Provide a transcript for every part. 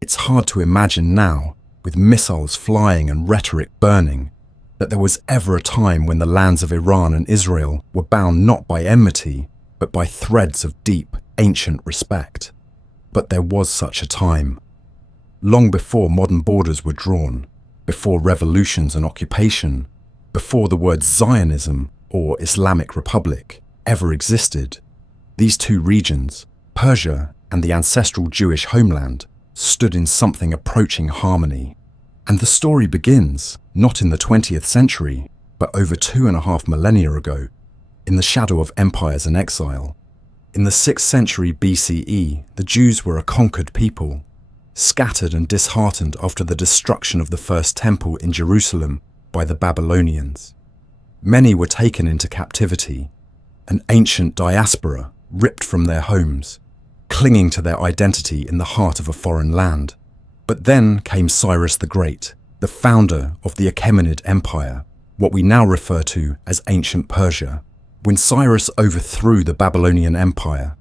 It's hard to imagine now, with missiles flying and rhetoric burning, that there was ever a time when the lands of Iran and Israel were bound not by enmity, but by threads of deep, ancient respect. But there was such a time. Long before modern borders were drawn, before revolutions and occupation, before the words Zionism or Islamic Republic ever existed, these two regions, Persia and the ancestral Jewish homeland, stood in something approaching harmony. And the story begins, not in the 20th century, but over 2.5 millennia ago, in the shadow of empires and exile. In the 6th century BCE, the Jews were a conquered people, scattered and disheartened after the destruction of the first temple in Jerusalem by the Babylonians. Many were taken into captivity, an ancient diaspora ripped from their homes, clinging to their identity in the heart of a foreign land. But then came Cyrus the Great, the founder of the Achaemenid Empire, what we now refer to as ancient Persia. When Cyrus overthrew the Babylonian Empire,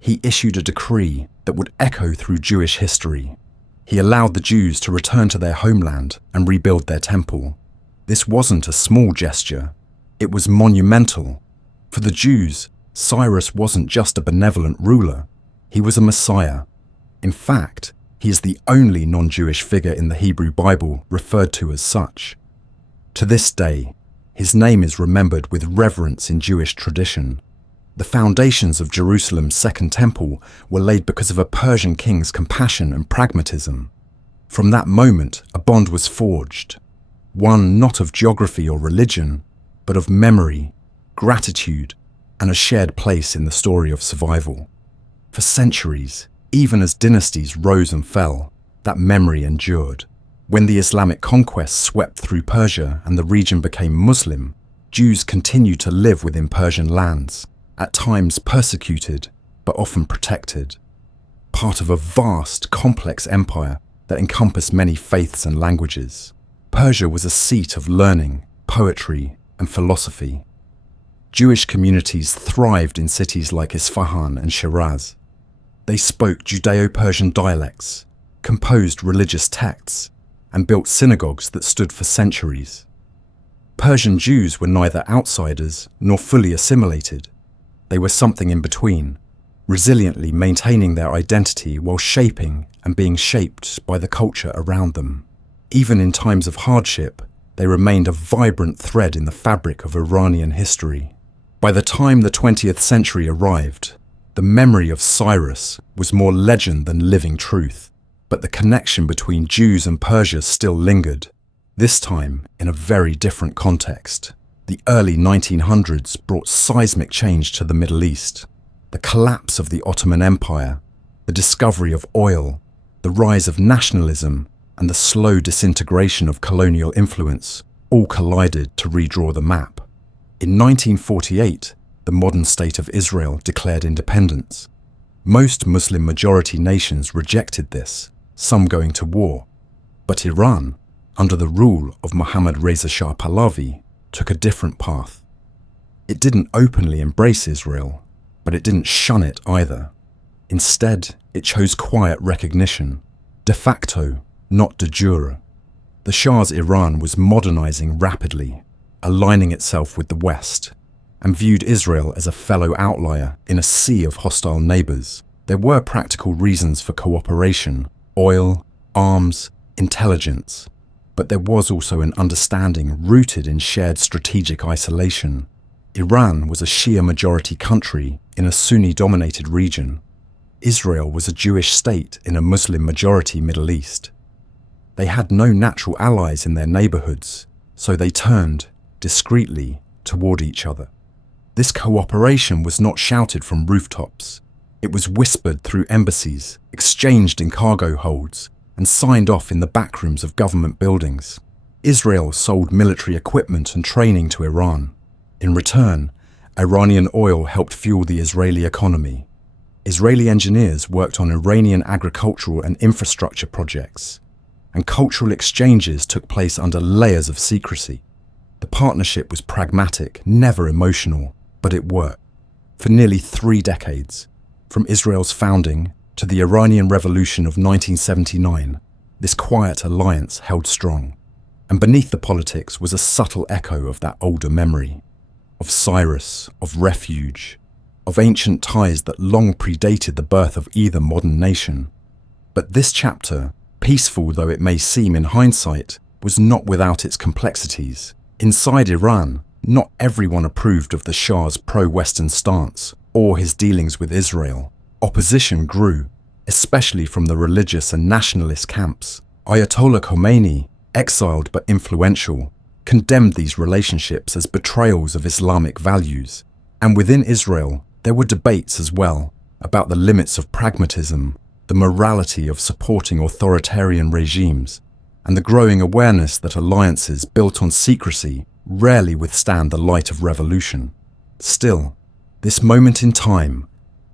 he issued a decree that would echo through Jewish history. He allowed the Jews to return to their homeland and rebuild their temple. This wasn't a small gesture, it was monumental. For the Jews, Cyrus wasn't just a benevolent ruler, he was a Messiah. In fact, he is the only non-Jewish figure in the Hebrew Bible referred to as such. To this day, his name is remembered with reverence in Jewish tradition. The foundations of Jerusalem's Second Temple were laid because of a Persian king's compassion and pragmatism. From that moment, a bond was forged, one not of geography or religion, but of memory, gratitude, and a shared place in the story of survival. For centuries, even as dynasties rose and fell, that memory endured. When the Islamic conquest swept through Persia and the region became Muslim, Jews continued to live within Persian lands, at times persecuted, but often protected. Part of a vast, complex empire that encompassed many faiths and languages, Persia was a seat of learning, poetry, and philosophy. Jewish communities thrived in cities like Isfahan and Shiraz. They spoke Judeo-Persian dialects, composed religious texts, and built synagogues that stood for centuries. Persian Jews were neither outsiders nor fully assimilated. They were something in between, resiliently maintaining their identity while shaping and being shaped by the culture around them. Even in times of hardship, they remained a vibrant thread in the fabric of Iranian history. By the time the 20th century arrived, the memory of Cyrus was more legend than living truth, but the connection between Jews and Persia still lingered, this time in a very different context. The early 1900s brought seismic change to the Middle East. The collapse of the Ottoman Empire, the discovery of oil, the rise of nationalism, and the slow disintegration of colonial influence all collided to redraw the map. In 1948, the modern state of Israel declared independence. Most Muslim-majority nations rejected this, some going to war. But Iran, under the rule of Mohammad Reza Shah Pahlavi, took a different path. It didn't openly embrace Israel, but it didn't shun it either. Instead, it chose quiet recognition, de facto, not de jure. The Shah's Iran was modernizing rapidly, aligning itself with the West, and viewed Israel as a fellow outlier in a sea of hostile neighbors. There were practical reasons for cooperation: oil, arms, intelligence. But there was also an understanding rooted in shared strategic isolation. Iran was a Shia-majority country in a Sunni-dominated region. Israel was a Jewish state in a Muslim-majority Middle East. They had no natural allies in their neighborhoods, so they turned, discreetly, toward each other. This cooperation was not shouted from rooftops. It was whispered through embassies, exchanged in cargo holds, and signed off in the backrooms of government buildings. Israel sold military equipment and training to Iran. In return, Iranian oil helped fuel the Israeli economy. Israeli engineers worked on Iranian agricultural and infrastructure projects, and cultural exchanges took place under layers of secrecy. The partnership was pragmatic, never emotional, but it worked. For nearly 3 decades, from Israel's founding to the Iranian Revolution of 1979, this quiet alliance held strong. And beneath the politics was a subtle echo of that older memory, of Cyrus, of refuge, of ancient ties that long predated the birth of either modern nation. But this chapter, peaceful though it may seem in hindsight, was not without its complexities. Inside Iran, not everyone approved of the Shah's pro-Western stance or his dealings with Israel. Opposition grew, especially from the religious and nationalist camps. Ayatollah Khomeini, exiled but influential, condemned these relationships as betrayals of Islamic values. And within Israel, there were debates as well about the limits of pragmatism, the morality of supporting authoritarian regimes, and the growing awareness that alliances built on secrecy rarely withstand the light of revolution. Still, this moment in time,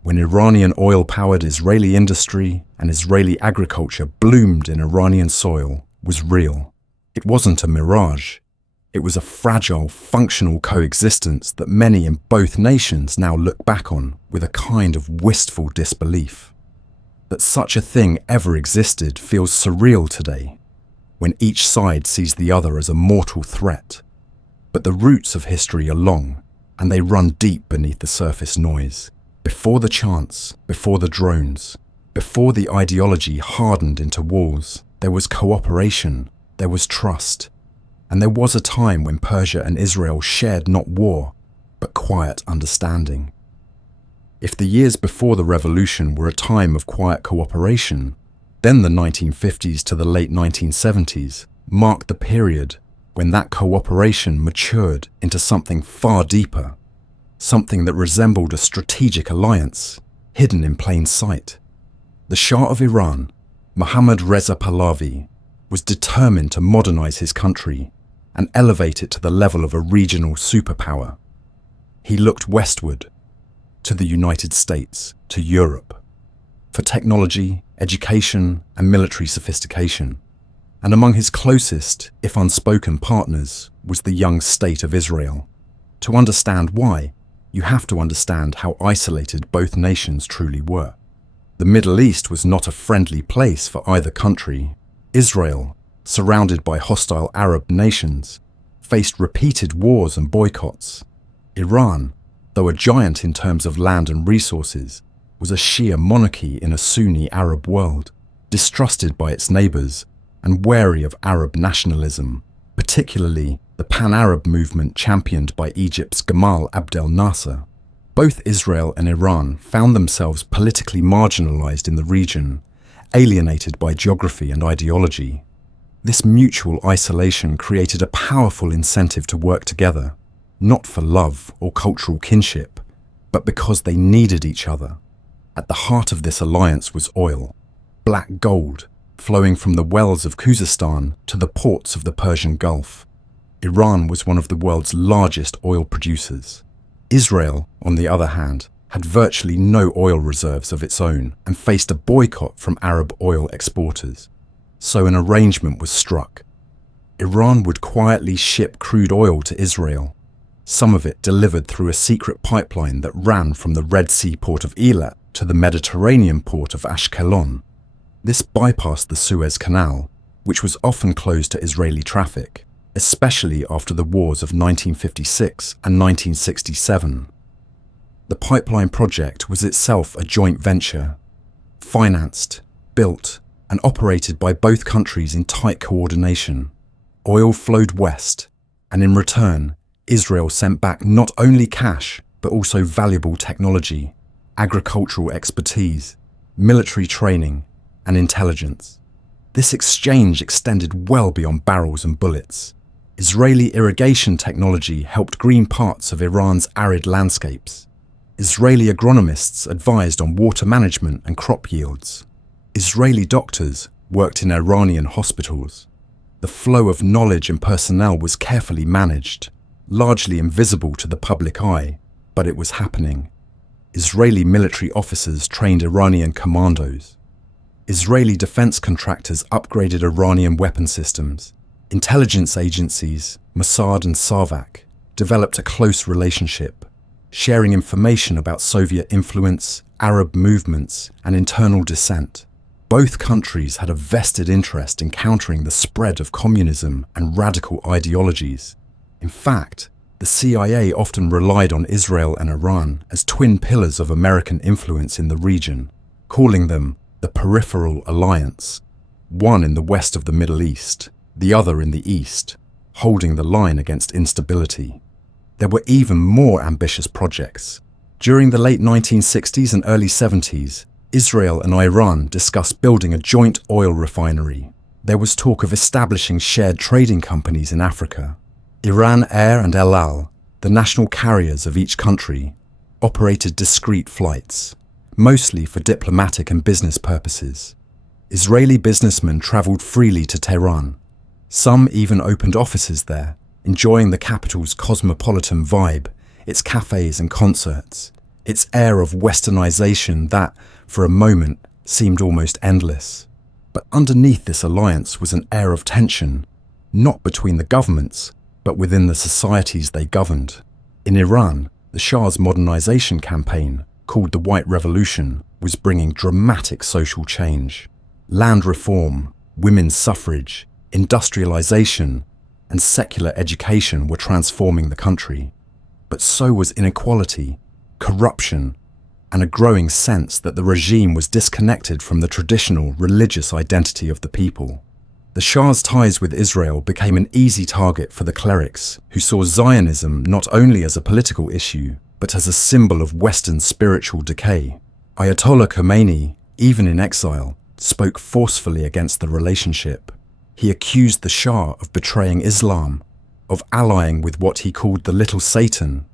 when Iranian oil-powered Israeli industry and Israeli agriculture bloomed in Iranian soil, was real. It wasn't a mirage. It was a fragile, functional coexistence that many in both nations now look back on with a kind of wistful disbelief. That such a thing ever existed feels surreal today, when each side sees the other as a mortal threat. But the roots of history are long, and they run deep beneath the surface noise. Before the chants, before the drones, before the ideology hardened into walls, there was cooperation, there was trust, and there was a time when Persia and Israel shared not war, but quiet understanding. If the years before the revolution were a time of quiet cooperation, then the 1950s to the late 1970s marked the period when that cooperation matured into something far deeper, something that resembled a strategic alliance, hidden in plain sight. The Shah of Iran, Mohammad Reza Pahlavi, was determined to modernize his country and elevate it to the level of a regional superpower. He looked westward, to the United States, to Europe, for technology, education, and military sophistication. And among his closest, if unspoken partners, was the young state of Israel. To understand why, you have to understand how isolated both nations truly were. The Middle East was not a friendly place for either country. Israel, surrounded by hostile Arab nations, faced repeated wars and boycotts. Iran, though a giant in terms of land and resources, was a Shia monarchy in a Sunni Arab world, distrusted by its neighbors and wary of Arab nationalism, particularly the Pan-Arab movement championed by Egypt's Gamal Abdel Nasser. Both Israel and Iran found themselves politically marginalized in the region, alienated by geography and ideology. This mutual isolation created a powerful incentive to work together, not for love or cultural kinship, but because they needed each other. At the heart of this alliance was oil, black gold, flowing from the wells of Khuzestan to the ports of the Persian Gulf. Iran was one of the world's largest oil producers. Israel, on the other hand, had virtually no oil reserves of its own and faced a boycott from Arab oil exporters. So an arrangement was struck. Iran would quietly ship crude oil to Israel, some of it delivered through a secret pipeline that ran from the Red Sea port of Eilat to the Mediterranean port of Ashkelon. This bypassed the Suez Canal, which was often closed to Israeli traffic, especially after the wars of 1956 and 1967. The pipeline project was itself a joint venture, financed, built, and operated by both countries in tight coordination. Oil flowed west, and in return, Israel sent back not only cash, but also valuable technology, agricultural expertise, military training, and intelligence. This exchange extended well beyond barrels and bullets. Israeli irrigation technology helped green parts of Iran's arid landscapes. Israeli agronomists advised on water management and crop yields. Israeli doctors worked in Iranian hospitals. The flow of knowledge and personnel was carefully managed, largely invisible to the public eye, but it was happening. Israeli military officers trained Iranian commandos. Israeli defense contractors upgraded Iranian weapon systems. Intelligence agencies, Mossad and Savak, developed a close relationship, sharing information about Soviet influence Arab movements, and internal dissent. Both countries had a vested interest in countering the spread of communism and radical ideologies. In fact, the CIA often relied on Israel and Iran as twin pillars of American influence in the region, calling them the Peripheral Alliance, one in the west of the Middle East, the other in the east, holding the line against instability. There were even more ambitious projects. During the late 1960s and early 70s, Israel and Iran discussed building a joint oil refinery. There was talk of establishing shared trading companies in Africa. Iran Air and El Al, the national carriers of each country, operated discrete flights, mostly for diplomatic and business purposes. Israeli businessmen traveled freely to Tehran. Some even opened offices there, enjoying the capital's cosmopolitan vibe, its cafes and concerts, its air of westernization that, for a moment, seemed almost endless. But underneath this alliance was an air of tension, not between the governments, but within the societies they governed. In Iran, the Shah's modernization campaign, called the White Revolution, was bringing dramatic social change. Land reform, women's suffrage, industrialization, and secular education were transforming the country. But so was inequality, corruption, and a growing sense that the regime was disconnected from the traditional religious identity of the people. The Shah's ties with Israel became an easy target for the clerics, who saw Zionism not only as a political issue, but as a symbol of Western spiritual decay. Ayatollah Khomeini, even in exile, spoke forcefully against the relationship. He accused the Shah of betraying Islam, of allying with what he called the Little Satan,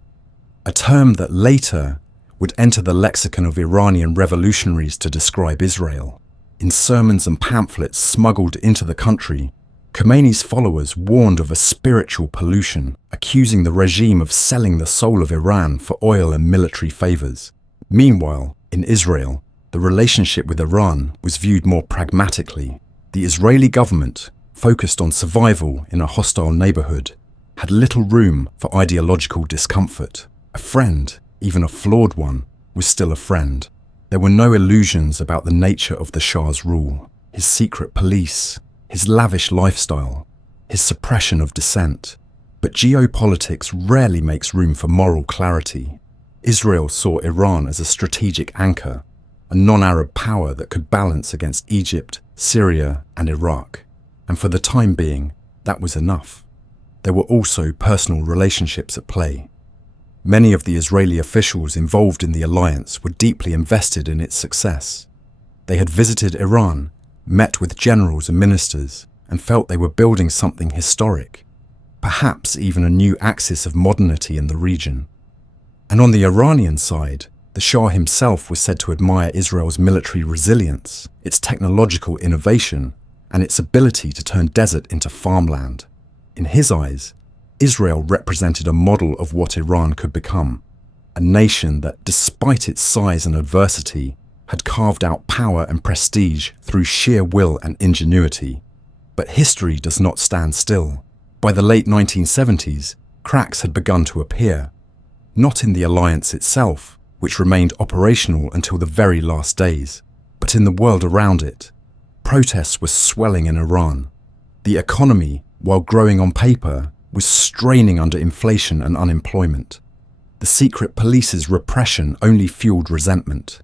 a term that later would enter the lexicon of Iranian revolutionaries to describe Israel. In sermons and pamphlets smuggled into the country, Khomeini's followers warned of a spiritual pollution, accusing the regime of selling the soul of Iran for oil and military favors. Meanwhile, in Israel, the relationship with Iran was viewed more pragmatically. The Israeli government, focused on survival in a hostile neighborhood, had little room for ideological discomfort. A friend, even a flawed one, was still a friend. There were no illusions about the nature of the Shah's rule, his secret police, his lavish lifestyle, his suppression of dissent. But geopolitics rarely makes room for moral clarity. Israel saw Iran as a strategic anchor, a non-Arab power that could balance against Egypt, Syria, and Iraq. And for the time being, that was enough. There were also personal relationships at play. Many of the Israeli officials involved in the alliance were deeply invested in its success. They had visited Iran, met with generals and ministers, and felt they were building something historic, perhaps even a new axis of modernity in the region. And on the Iranian side, the Shah himself was said to admire Israel's military resilience, its technological innovation, and its ability to turn desert into farmland. In his eyes, Israel represented a model of what Iran could become, a nation that, despite its size and adversity, had carved out power and prestige through sheer will and ingenuity. But history does not stand still. By the late 1970s, cracks had begun to appear, not in the alliance itself, which remained operational until the very last days, but in the world around it. Protests were swelling in Iran. The economy, while growing on paper, was straining under inflation and unemployment. The secret police's repression only fueled resentment.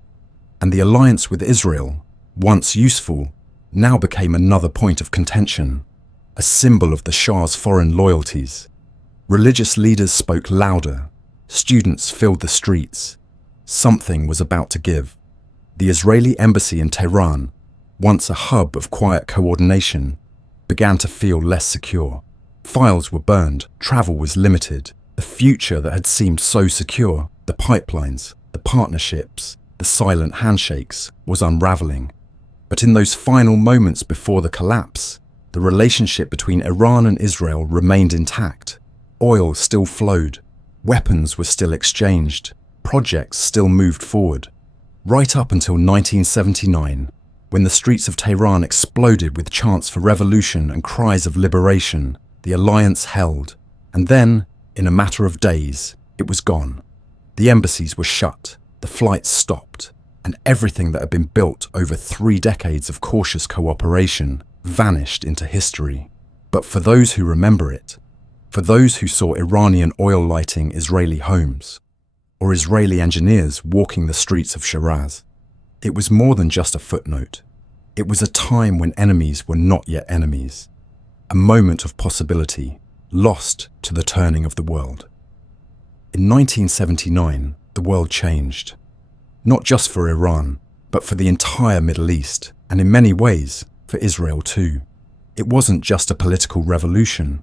And the alliance with Israel, once useful, now became another point of contention, a symbol of the Shah's foreign loyalties. Religious leaders spoke louder. Students filled the streets. Something was about to give. The Israeli embassy in Tehran, once a hub of quiet coordination, began to feel less secure. Files were burned, travel was limited. The future that had seemed so secure, the pipelines, the partnerships, the silent handshakes, was unraveling. But in those final moments before the collapse, the relationship between Iran and Israel remained intact. Oil still flowed, weapons were still exchanged, projects still moved forward. Right up until 1979, when the streets of Tehran exploded with chants for revolution and cries of liberation, the alliance held. And then, in a matter of days, it was gone. The embassies were shut, the flights stopped. and everything that had been built over 3 decades of cautious cooperation vanished into history. But for those who remember it, for those who saw Iranian oil lighting Israeli homes, or Israeli engineers walking the streets of Shiraz, it was more than just a footnote. It was a time when enemies were not yet enemies, a moment of possibility lost to the turning of the world. In 1979, the world changed, not just for Iran, but for the entire Middle East, and in many ways, for Israel too. It wasn't just a political revolution.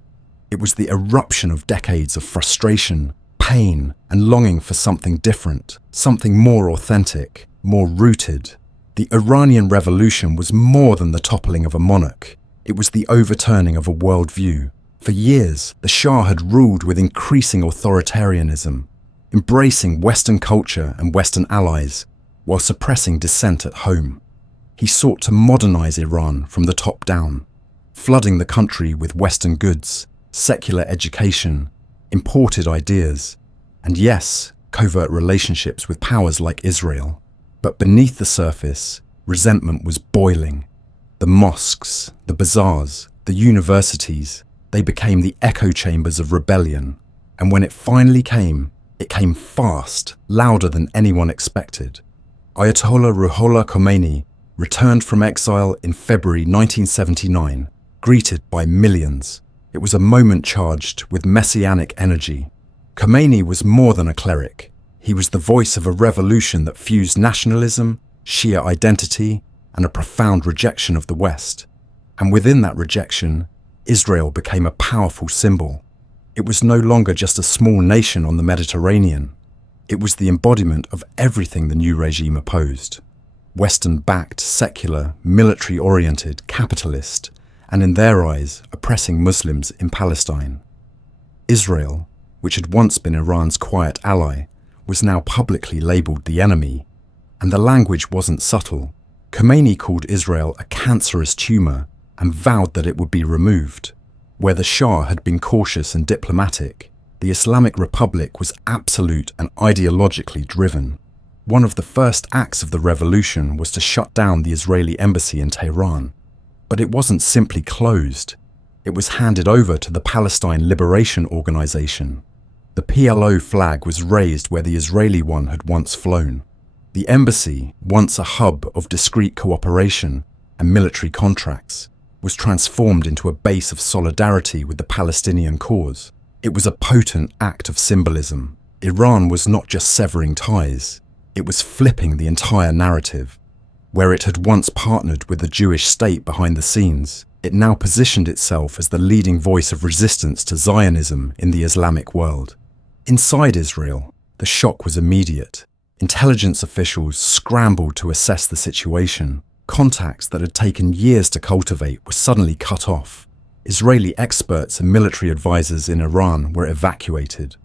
It was the eruption of decades of frustration, pain, and longing for something different, something more authentic, more rooted. The Iranian Revolution was more than the toppling of a monarch. It was the overturning of a worldview. For years, the Shah had ruled with increasing authoritarianism, embracing Western culture and Western allies, while suppressing dissent at home. He sought to modernize Iran from the top down, flooding the country with Western goods, secular education, imported ideas, and yes, covert relationships with powers like Israel. But beneath the surface, resentment was boiling. The mosques, the bazaars, the universities, they became the echo chambers of rebellion. And when it finally came, it came fast, louder than anyone expected. Ayatollah Ruhollah Khomeini returned from exile in February 1979, greeted by millions. It was a moment charged with messianic energy. Khomeini was more than a cleric. He was the voice of a revolution that fused nationalism, Shia identity, and a profound rejection of the West. And within that rejection, Israel became a powerful symbol. It was no longer just a small nation on the Mediterranean. It was the embodiment of everything the new regime opposed. Western-backed, secular, military-oriented, capitalist, and in their eyes, oppressing Muslims in Palestine. Israel, which had once been Iran's quiet ally, was now publicly labelled the enemy. And the language wasn't subtle. Khomeini called Israel a cancerous tumour and vowed that it would be removed. Where the Shah had been cautious and diplomatic, the Islamic Republic was absolute and ideologically driven. One of the first acts of the revolution was to shut down the Israeli embassy in Tehran. But it wasn't simply closed. It was handed over to the Palestine Liberation Organization. The PLO flag was raised where the Israeli one had once flown. The embassy, once a hub of discreet cooperation and military contracts, was transformed into a base of solidarity with the Palestinian cause. It was a potent act of symbolism. Iran was not just severing ties, it was flipping the entire narrative. Where it had once partnered with the Jewish state behind the scenes, it now positioned itself as the leading voice of resistance to Zionism in the Islamic world. Inside Israel, the shock was immediate. Intelligence officials scrambled to assess the situation. Contacts that had taken years to cultivate were suddenly cut off. Israeli experts and military advisors in Iran were evacuated,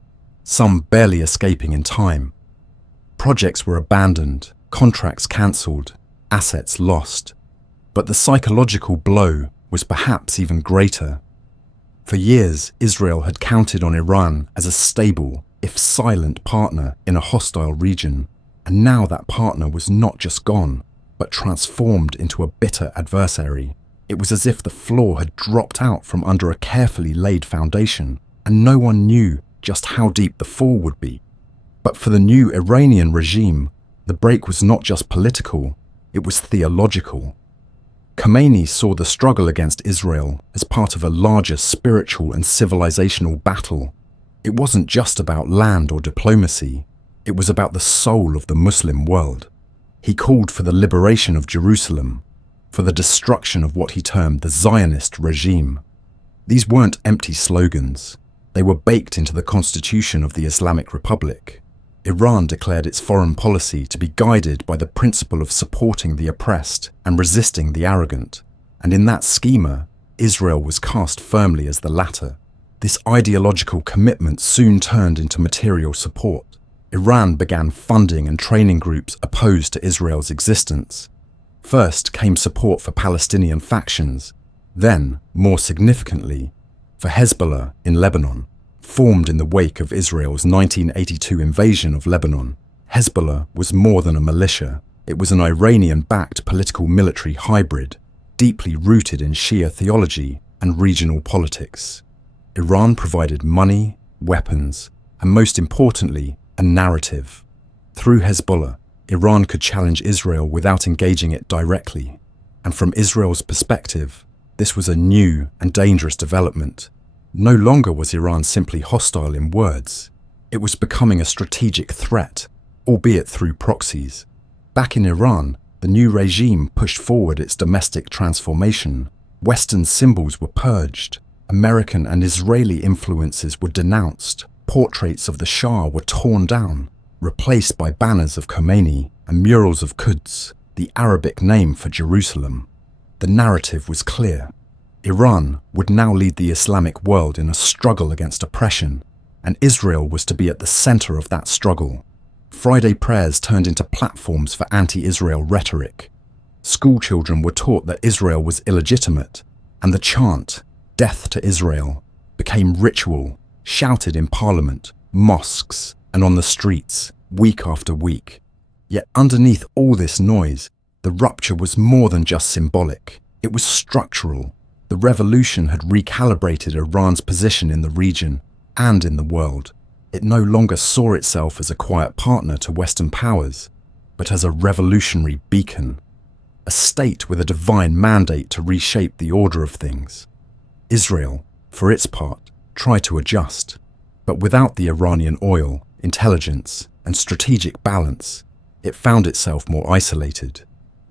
some barely escaping in time. Projects were abandoned, contracts cancelled, assets lost. But the psychological blow was perhaps even greater. For years, Israel had counted on Iran as a stable, if silent, partner in a hostile region, and now that partner was not just gone, but transformed into a bitter adversary. It was as if the floor had dropped out from under a carefully laid foundation, and no one knew just how deep the fall would be. But for the new Iranian regime, the break was not just political, it was theological. Khomeini saw the struggle against Israel as part of a larger spiritual and civilizational battle. It wasn't just about land or diplomacy, it was about the soul of the Muslim world. He called for the liberation of Jerusalem, for the destruction of what he termed the Zionist regime. These weren't empty slogans, they were baked into the constitution of the Islamic Republic. Iran declared its foreign policy to be guided by the principle of supporting the oppressed and resisting the arrogant, and in that schema, Israel was cast firmly as the latter. This ideological commitment soon turned into material support. Iran began funding and training groups opposed to Israel's existence. First came support for Palestinian factions, then, more significantly, for Hezbollah in Lebanon. Formed in the wake of Israel's 1982 invasion of Lebanon, Hezbollah was more than a militia. It was an Iranian-backed political military hybrid, deeply rooted in Shia theology and regional politics. Iran provided money, weapons, and most importantly, a narrative. Through Hezbollah, Iran could challenge Israel without engaging it directly. And from Israel's perspective, this was a new and dangerous development. No longer was Iran simply hostile in words. It was becoming a strategic threat, albeit through proxies. Back in Iran, the new regime pushed forward its domestic transformation. Western symbols were purged. American and Israeli influences were denounced. Portraits of the Shah were torn down, replaced by banners of Khomeini and murals of Quds, the Arabic name for Jerusalem. The narrative was clear. Iran would now lead the Islamic world in a struggle against oppression, and Israel was to be at the center of that struggle. Friday prayers turned into platforms for anti-Israel rhetoric. Schoolchildren were taught that Israel was illegitimate, and the chant, "Death to Israel," became ritual, shouted in parliament, mosques, and on the streets, week after week. Yet underneath all this noise, the rupture was more than just symbolic. It was structural. The revolution had recalibrated Iran's position in the region and in the world. It no longer saw itself as a quiet partner to Western powers, but as a revolutionary beacon, a state with a divine mandate to reshape the order of things. Israel, for its part, tried to adjust, but without the Iranian oil, intelligence, and strategic balance, it found itself more isolated.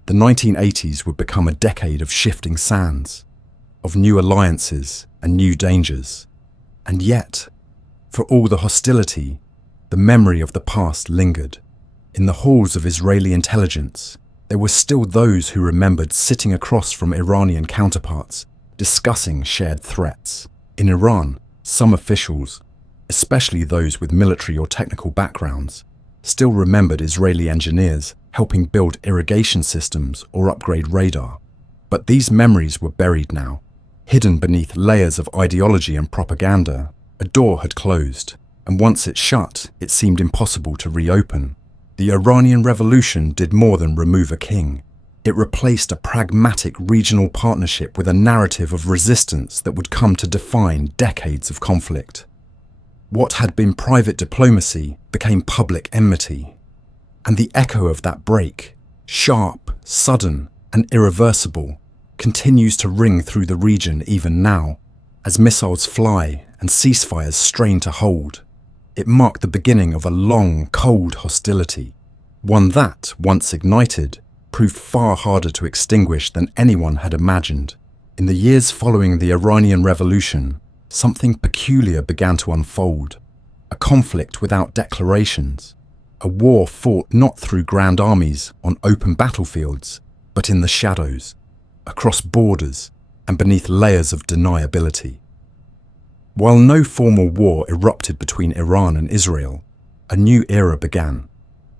The 1980s would become a decade of shifting sands, of new alliances and new dangers. And yet, for all the hostility, the memory of the past lingered. In the halls of Israeli intelligence, there were still those who remembered sitting across from Iranian counterparts, discussing shared threats. In Iran, some officials, especially those with military or technical backgrounds, still remembered Israeli engineers helping build irrigation systems or upgrade radar. But these memories were buried now, hidden beneath layers of ideology and propaganda. A door had closed, and once it shut, it seemed impossible to reopen. The Iranian Revolution did more than remove a king. It replaced a pragmatic regional partnership with a narrative of resistance that would come to define decades of conflict. What had been private diplomacy became public enmity. And the echo of that break, sharp, sudden, and irreversible, continues to ring through the region even now, as missiles fly and ceasefires strain to hold. It marked the beginning of a long, cold hostility, one that, once ignited, proved far harder to extinguish than anyone had imagined. In the years following the Iranian Revolution, something peculiar began to unfold. A conflict without declarations. A war fought not through grand armies on open battlefields, but in the shadows, across borders, and beneath layers of deniability. While no formal war erupted between Iran and Israel, a new era began,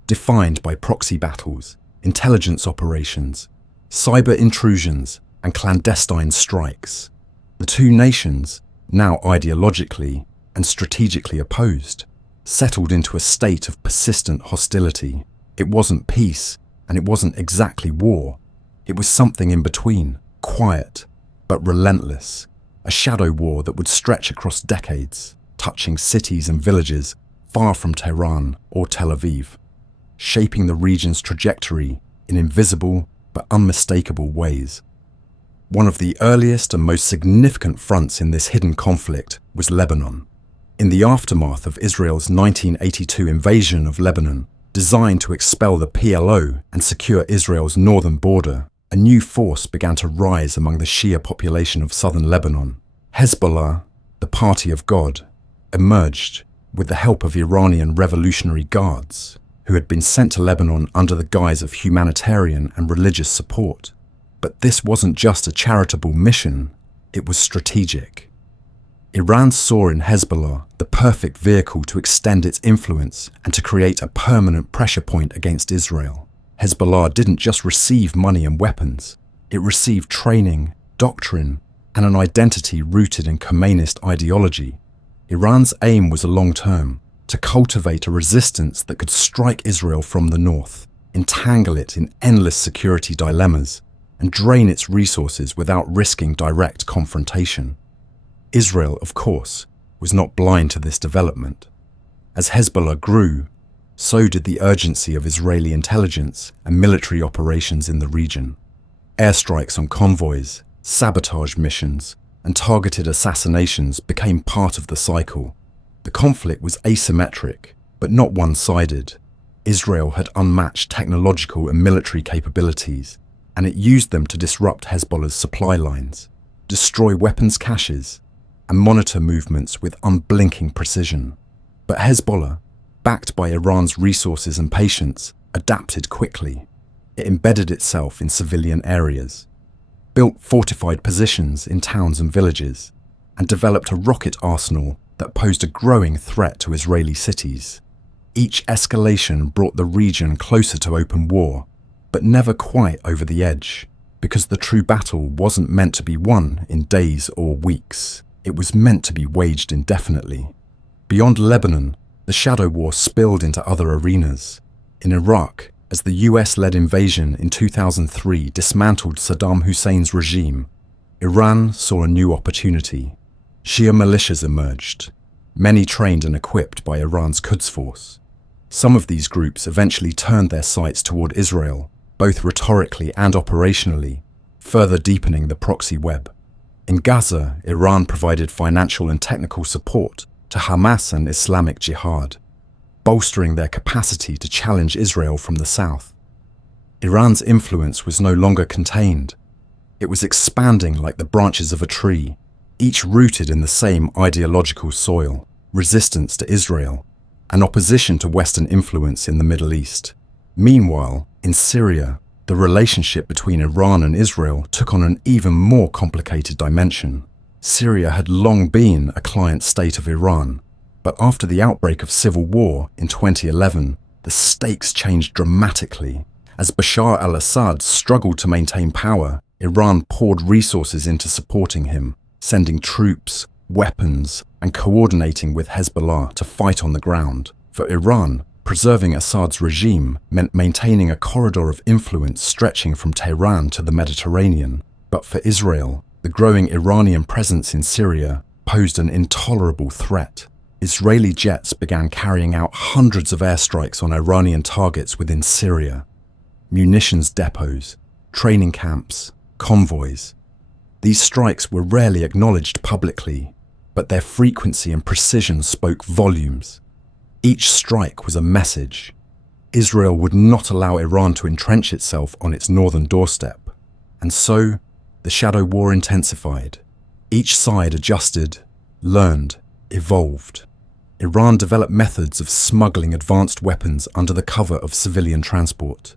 defined by proxy battles, intelligence operations, cyber intrusions, and clandestine strikes. The two nations, now ideologically and strategically opposed, settled into a state of persistent hostility. It wasn't peace, and it wasn't exactly war. It was something in between, quiet, but relentless. A shadow war that would stretch across decades, touching cities and villages far from Tehran or Tel Aviv, shaping the region's trajectory in invisible but unmistakable ways. One of the earliest and most significant fronts in this hidden conflict was Lebanon. In the aftermath of Israel's 1982 invasion of Lebanon, designed to expel the PLO and secure Israel's northern border, a new force began to rise among the Shia population of southern Lebanon. Hezbollah, the Party of God, emerged with the help of Iranian Revolutionary Guards, who had been sent to Lebanon under the guise of humanitarian and religious support. But this wasn't just a charitable mission, it was strategic. Iran saw in Hezbollah the perfect vehicle to extend its influence and to create a permanent pressure point against Israel. Hezbollah didn't just receive money and weapons, it received training, doctrine, and an identity rooted in Khomeinist ideology. Iran's aim was long-term, to cultivate a resistance that could strike Israel from the north, entangle it in endless security dilemmas, and drain its resources without risking direct confrontation. Israel, of course, was not blind to this development. As Hezbollah grew, so did the urgency of Israeli intelligence and military operations in the region. Airstrikes on convoys, sabotage missions, and targeted assassinations became part of the cycle. The conflict was asymmetric, but not one-sided. Israel had unmatched technological and military capabilities, and it used them to disrupt Hezbollah's supply lines, destroy weapons caches, and monitor movements with unblinking precision. But Hezbollah, backed by Iran's resources and patience, adapted quickly. It embedded itself in civilian areas, built fortified positions in towns and villages, and developed a rocket arsenal that posed a growing threat to Israeli cities. Each escalation brought the region closer to open war, but never quite over the edge, because the true battle wasn't meant to be won in days or weeks. It was meant to be waged indefinitely. Beyond Lebanon, the shadow war spilled into other arenas. In Iraq, as the US-led invasion in 2003 dismantled Saddam Hussein's regime, Iran saw a new opportunity. Shia militias emerged, many trained and equipped by Iran's Quds Force. Some of these groups eventually turned their sights toward Israel, both rhetorically and operationally, further deepening the proxy web. In Gaza, Iran provided financial and technical support to Hamas and Islamic Jihad, bolstering their capacity to challenge Israel from the south. Iran's influence was no longer contained. It was expanding like the branches of a tree, each rooted in the same ideological soil: resistance to Israel and opposition to Western influence in the Middle East. Meanwhile, in Syria, the relationship between Iran and Israel took on an even more complicated dimension. Syria had long been a client state of Iran, but after the outbreak of civil war in 2011, the stakes changed dramatically. As Bashar al-Assad struggled to maintain power, Iran poured resources into supporting him, sending troops, weapons, and coordinating with Hezbollah to fight on the ground. For Iran, preserving Assad's regime meant maintaining a corridor of influence stretching from Tehran to the Mediterranean. But for Israel, the growing Iranian presence in Syria posed an intolerable threat. Israeli jets began carrying out hundreds of airstrikes on Iranian targets within Syria: munitions depots, training camps, convoys. These strikes were rarely acknowledged publicly, but their frequency and precision spoke volumes. Each strike was a message. Israel would not allow Iran to entrench itself on its northern doorstep. And so, the shadow war intensified. Each side adjusted, learned, evolved. Iran developed methods of smuggling advanced weapons under the cover of civilian transport.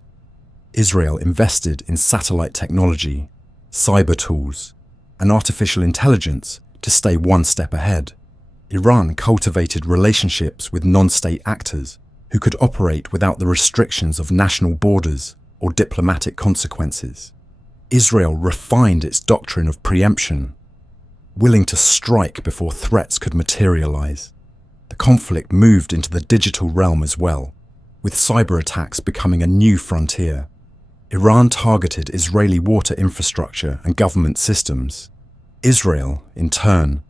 Israel invested in satellite technology, cyber tools, and artificial intelligence to stay one step ahead. Iran cultivated relationships with non-state actors who could operate without the restrictions of national borders or diplomatic consequences. Israel refined its doctrine of preemption, willing to strike before threats could materialize. The conflict moved into the digital realm as well, with cyber attacks becoming a new frontier. Iran targeted Israeli water infrastructure and government systems. Israel, in turn,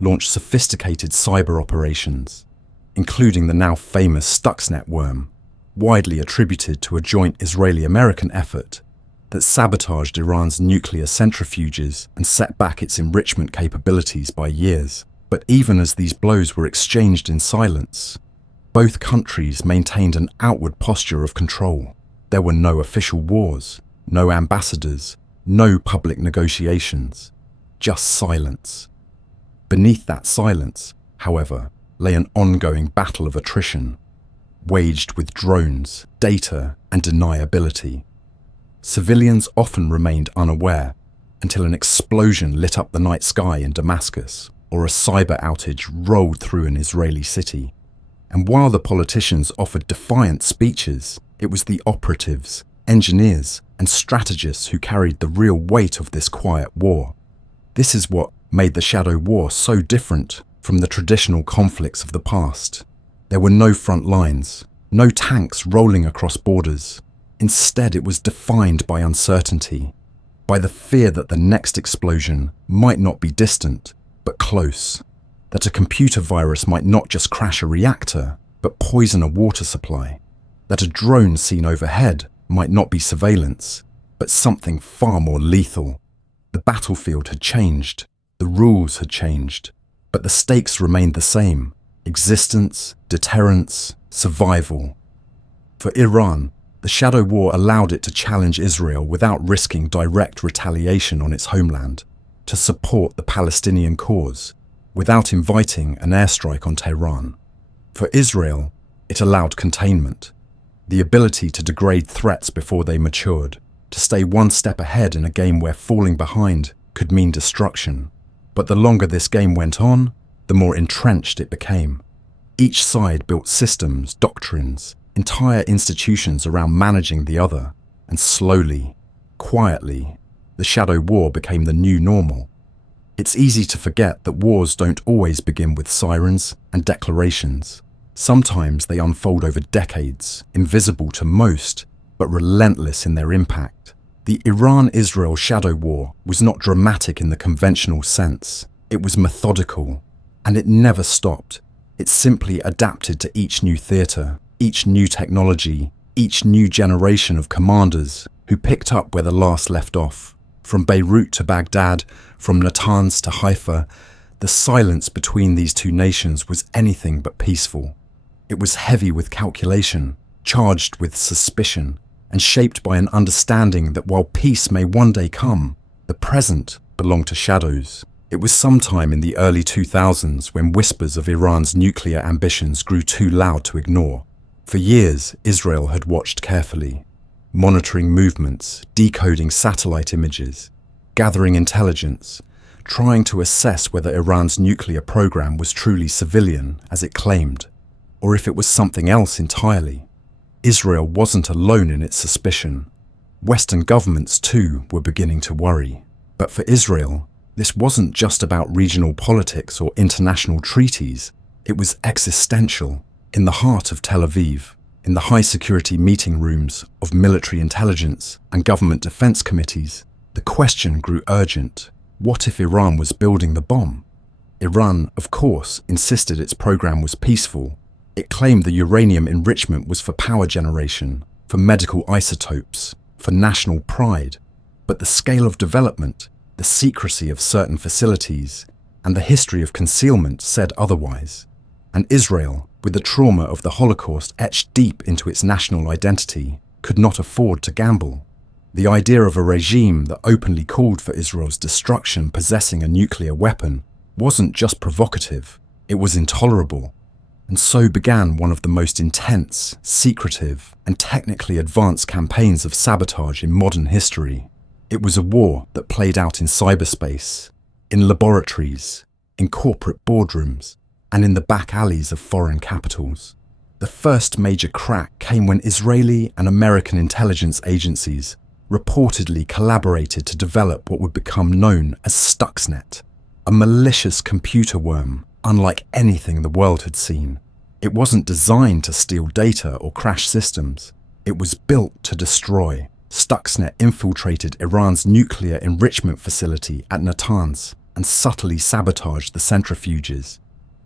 launched sophisticated cyber operations, including the now famous Stuxnet worm, widely attributed to a joint Israeli-American effort that sabotaged Iran's nuclear centrifuges and set back its enrichment capabilities by years. But even as these blows were exchanged in silence, both countries maintained an outward posture of control. There were no official wars, no ambassadors, no public negotiations, just silence. Beneath that silence, however, lay an ongoing battle of attrition, waged with drones, data, and deniability. Civilians often remained unaware until an explosion lit up the night sky in Damascus, or a cyber outage rolled through an Israeli city. And while the politicians offered defiant speeches, it was the operatives, engineers, and strategists who carried the real weight of this quiet war. This is what made the Shadow War so different from the traditional conflicts of the past. There were no front lines, no tanks rolling across borders, Instead, it was defined by uncertainty, by the fear that the next explosion might not be distant, but close, that a computer virus might not just crash a reactor, but poison a water supply, that a drone seen overhead might not be surveillance, but something far more lethal. The battlefield had changed, the rules had changed, but the stakes remained the same: existence, deterrence, survival. For Iran, the shadow war allowed it to challenge Israel without risking direct retaliation on its homeland, to support the Palestinian cause, without inviting an airstrike on Tehran. For Israel, it allowed containment, the ability to degrade threats before they matured, to stay one step ahead in a game where falling behind could mean destruction. But the longer this game went on, the more entrenched it became. Each side built systems, doctrines, entire institutions around managing the other, and slowly, quietly, the shadow war became the new normal. It's easy to forget that wars don't always begin with sirens and declarations. Sometimes they unfold over decades, invisible to most, but relentless in their impact. The Iran-Israel shadow war was not dramatic in the conventional sense. It was methodical, and it never stopped. It simply adapted to each new theatre, each new technology, each new generation of commanders who picked up where the last left off. From Beirut to Baghdad, from Natanz to Haifa, the silence between these two nations was anything but peaceful. It was heavy with calculation, charged with suspicion, and shaped by an understanding that while peace may one day come, the present belonged to shadows. It was sometime in the early 2000s when whispers of Iran's nuclear ambitions grew too loud to ignore. For years, Israel had watched carefully, monitoring movements, decoding satellite images, gathering intelligence, trying to assess whether Iran's nuclear program was truly civilian, as it claimed, or if it was something else entirely. Israel wasn't alone in its suspicion. Western governments, too, were beginning to worry. But for Israel, this wasn't just about regional politics or international treaties. It was existential. In the heart of Tel Aviv, in the high-security meeting rooms of military intelligence and government defense committees, the question grew urgent. What if Iran was building the bomb? Iran, of course, insisted its program was peaceful. It claimed the uranium enrichment was for power generation, for medical isotopes, for national pride. But the scale of development, the secrecy of certain facilities, and the history of concealment said otherwise. And Israel, with the trauma of the Holocaust etched deep into its national identity, could not afford to gamble. The idea of a regime that openly called for Israel's destruction possessing a nuclear weapon wasn't just provocative, it was intolerable. And so began one of the most intense, secretive, and technically advanced campaigns of sabotage in modern history. It was a war that played out in cyberspace, in laboratories, in corporate boardrooms, and in the back alleys of foreign capitals. The first major crack came when Israeli and American intelligence agencies reportedly collaborated to develop what would become known as Stuxnet, a malicious computer worm unlike anything the world had seen. It wasn't designed to steal data or crash systems. It was built to destroy. Stuxnet infiltrated Iran's nuclear enrichment facility at Natanz and subtly sabotaged the centrifuges,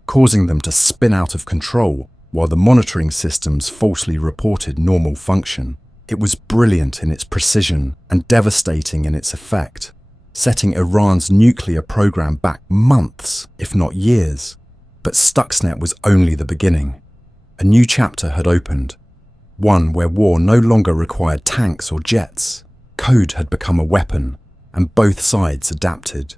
causing them to spin out of control while the monitoring systems falsely reported normal function. It was brilliant in its precision and devastating in its effect, setting Iran's nuclear program back months, if not years. But Stuxnet was only the beginning. A new chapter had opened, one where war no longer required tanks or jets. Code had become a weapon, and both sides adapted.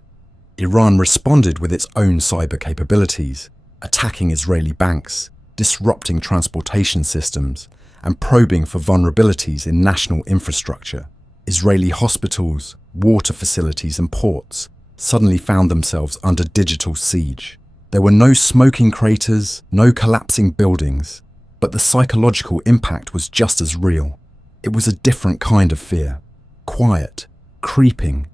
Iran responded with its own cyber capabilities, attacking Israeli banks, disrupting transportation systems, and probing for vulnerabilities in national infrastructure. Israeli hospitals, water facilities, and ports suddenly found themselves under digital siege. There were no smoking craters, no collapsing buildings, but the psychological impact was just as real. It was a different kind of fear, quiet, creeping,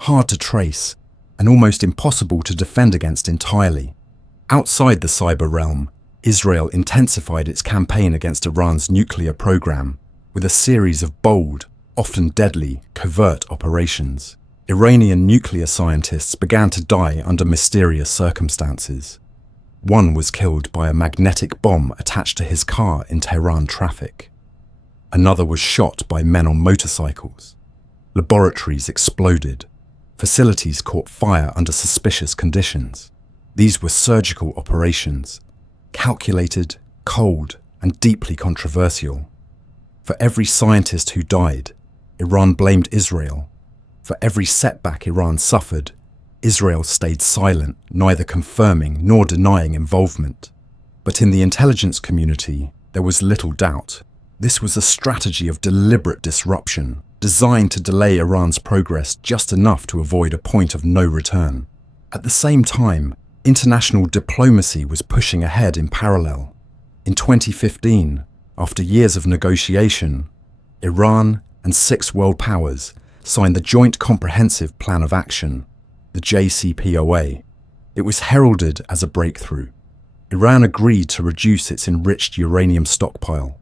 hard to trace, and almost impossible to defend against entirely. Outside the cyber realm, Israel intensified its campaign against Iran's nuclear program, with a series of bold, often deadly, covert operations. Iranian nuclear scientists began to die under mysterious circumstances. One was killed by a magnetic bomb attached to his car in Tehran traffic. Another was shot by men on motorcycles. Laboratories exploded. Facilities caught fire under suspicious conditions. These were surgical operations, calculated, cold, and deeply controversial. For every scientist who died, Iran blamed Israel. For every setback Iran suffered, Israel stayed silent, neither confirming nor denying involvement. But in the intelligence community, there was little doubt. This was a strategy of deliberate disruption, designed to delay Iran's progress just enough to avoid a point of no return. At the same time, international diplomacy was pushing ahead in parallel. In 2015, after years of negotiation, Iran and 6 world powers signed the Joint Comprehensive Plan of Action, the JCPOA. It was heralded as a breakthrough. Iran agreed to reduce its enriched uranium stockpile,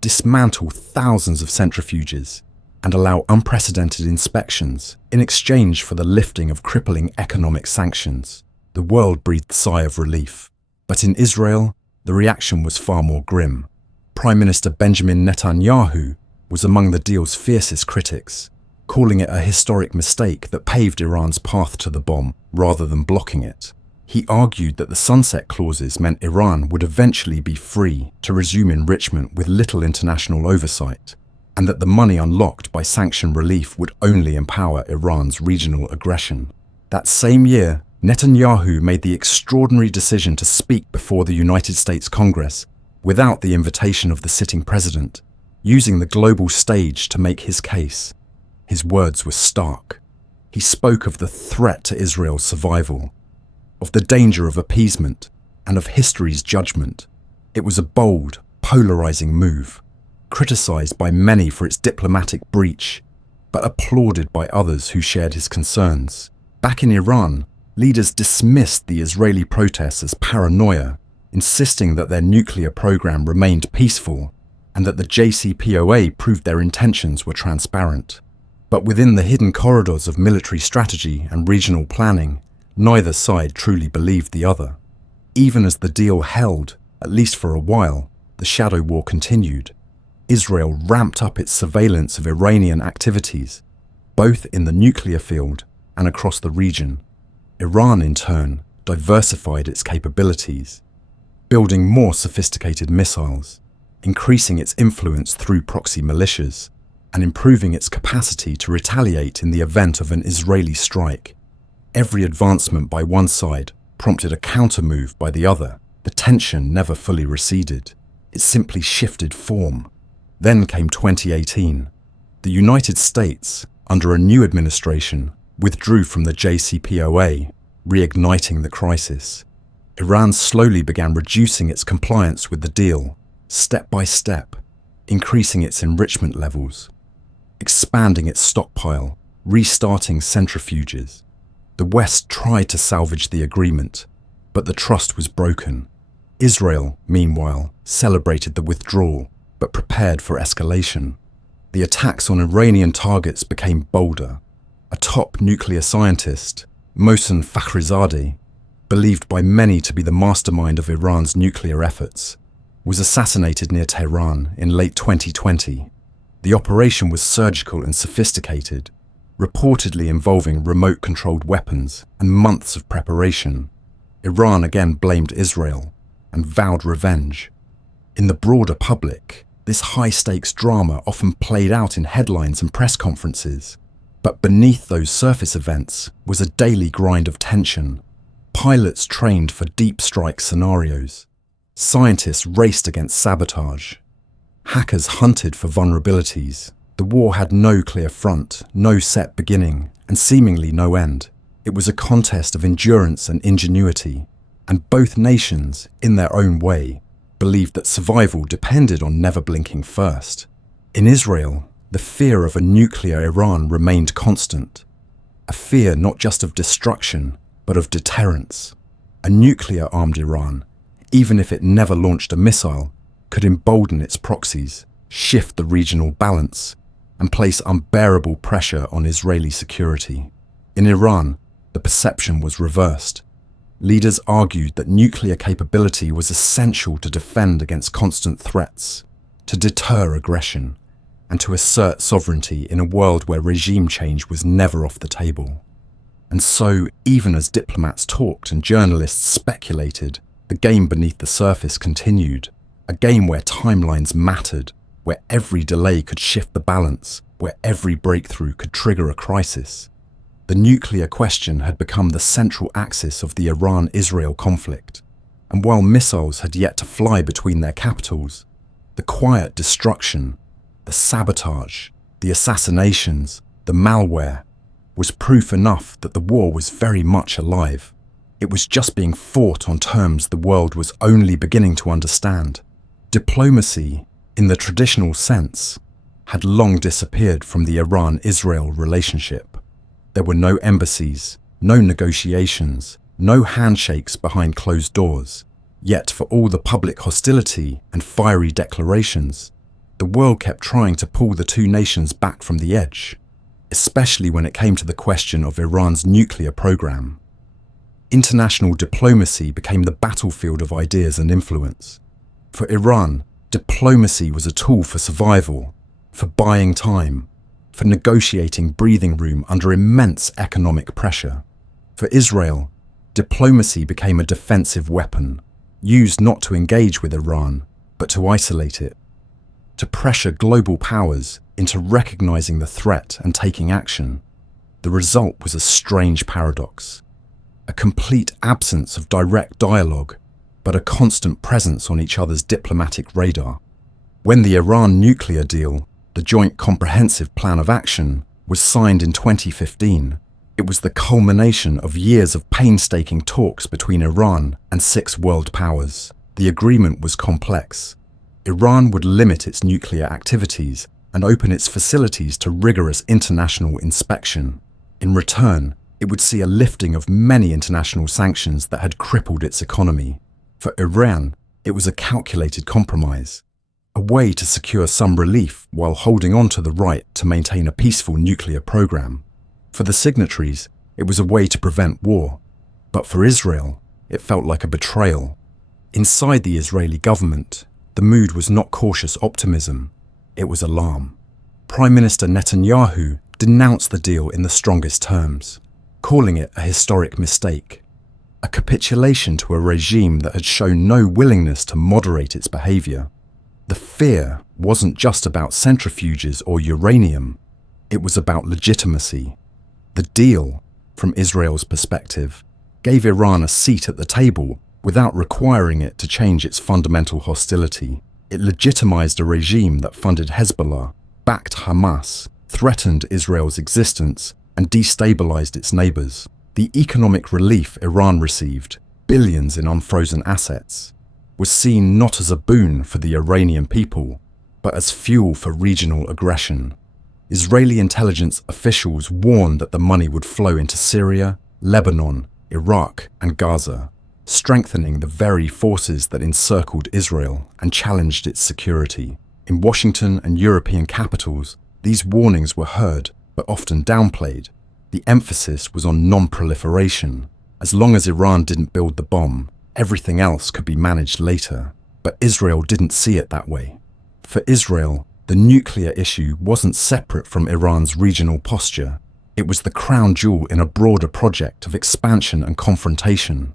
dismantle thousands of centrifuges, and allow unprecedented inspections in exchange for the lifting of crippling economic sanctions. The world breathed a sigh of relief. But in Israel, the reaction was far more grim. Prime Minister Benjamin Netanyahu was among the deal's fiercest critics, calling it a historic mistake that paved Iran's path to the bomb rather than blocking it. He argued that the sunset clauses meant Iran would eventually be free to resume enrichment with little international oversight, and that the money unlocked by sanction relief would only empower Iran's regional aggression. That same year, Netanyahu made the extraordinary decision to speak before the United States Congress without the invitation of the sitting president, using the global stage to make his case. His words were stark. He spoke of the threat to Israel's survival, of the danger of appeasement, and of history's judgment. It was a bold, polarizing move, criticized by many for its diplomatic breach, but applauded by others who shared his concerns. Back in Iran, leaders dismissed the Israeli protests as paranoia, insisting that their nuclear program remained peaceful and that the JCPOA proved their intentions were transparent. But within the hidden corridors of military strategy and regional planning, neither side truly believed the other. Even as the deal held, at least for a while, the shadow war continued. Israel ramped up its surveillance of Iranian activities, both in the nuclear field and across the region. Iran, in turn, diversified its capabilities, building more sophisticated missiles, increasing its influence through proxy militias, and improving its capacity to retaliate in the event of an Israeli strike. Every advancement by one side prompted a counter-move by the other. The tension never fully receded. It simply shifted form. Then came 2018. The United States, under a new administration, withdrew from the JCPOA, reigniting the crisis. Iran slowly began reducing its compliance with the deal, step by step, increasing its enrichment levels, expanding its stockpile, restarting centrifuges. The West tried to salvage the agreement, but the trust was broken. Israel, meanwhile, celebrated the withdrawal, but prepared for escalation. The attacks on Iranian targets became bolder. A top nuclear scientist, Mohsen Fakhrizadeh, believed by many to be the mastermind of Iran's nuclear efforts, was assassinated near Tehran in late 2020. The operation was surgical and sophisticated, reportedly involving remote-controlled weapons and months of preparation. Iran again blamed Israel and vowed revenge. In the broader public, this high-stakes drama often played out in headlines and press conferences. But beneath those surface events was a daily grind of tension. Pilots trained for deep strike scenarios. Scientists raced against sabotage. Hackers hunted for vulnerabilities. The war had no clear front, no set beginning, and seemingly no end. It was a contest of endurance and ingenuity, and both nations, in their own way, believed that survival depended on never blinking first. In Israel, the fear of a nuclear Iran remained constant. A fear not just of destruction, but of deterrence. A nuclear-armed Iran, even if it never launched a missile, could embolden its proxies, shift the regional balance, and place unbearable pressure on Israeli security. In Iran, the perception was reversed. Leaders argued that nuclear capability was essential to defend against constant threats, to deter aggression, and to assert sovereignty in a world where regime change was never off the table. And so, even as diplomats talked and journalists speculated, the game beneath the surface continued, a game where timelines mattered, where every delay could shift the balance, where every breakthrough could trigger a crisis. The nuclear question had become the central axis of the Iran-Israel conflict, and while missiles had yet to fly between their capitals, the quiet destruction, the sabotage, the assassinations, the malware, was proof enough that the war was very much alive. It was just being fought on terms the world was only beginning to understand. Diplomacy, in the traditional sense, had long disappeared from the Iran-Israel relationship. There were no embassies, no negotiations, no handshakes behind closed doors. Yet for all the public hostility and fiery declarations, the world kept trying to pull the two nations back from the edge, especially when it came to the question of Iran's nuclear program. International diplomacy became the battlefield of ideas and influence. For Iran, diplomacy was a tool for survival, for buying time, for negotiating breathing room under immense economic pressure. For Israel, diplomacy became a defensive weapon, used not to engage with Iran, but to isolate it, to pressure global powers into recognizing the threat and taking action. The result was a strange paradox, a complete absence of direct dialogue, but a constant presence on each other's diplomatic radar. When the Iran nuclear deal, the Joint Comprehensive Plan of Action, was signed in 2015, it was the culmination of years of painstaking talks between Iran and 6 world powers. The agreement was complex. Iran would limit its nuclear activities and open its facilities to rigorous international inspection. In return, it would see a lifting of many international sanctions that had crippled its economy. For Iran, it was a calculated compromise, a way to secure some relief while holding on to the right to maintain a peaceful nuclear program. For the signatories, it was a way to prevent war. But for Israel, it felt like a betrayal. Inside the Israeli government, the mood was not cautious optimism, it was alarm. Prime Minister Netanyahu denounced the deal in the strongest terms, calling it a historic mistake, a capitulation to a regime that had shown no willingness to moderate its behavior. The fear wasn't just about centrifuges or uranium, it was about legitimacy. The deal, from Israel's perspective, gave Iran a seat at the table without requiring it to change its fundamental hostility. It legitimized a regime that funded Hezbollah, backed Hamas, threatened Israel's existence, and destabilized its neighbors. The economic relief Iran received, billions in unfrozen assets, was seen not as a boon for the Iranian people, but as fuel for regional aggression. Israeli intelligence officials warned that the money would flow into Syria, Lebanon, Iraq, and Gaza, strengthening the very forces that encircled Israel and challenged its security. In Washington and European capitals, these warnings were heard, but often downplayed. The emphasis was on non-proliferation. As long as Iran didn't build the bomb, everything else could be managed later. But Israel didn't see it that way. For Israel, the nuclear issue wasn't separate from Iran's regional posture. It was the crown jewel in a broader project of expansion and confrontation.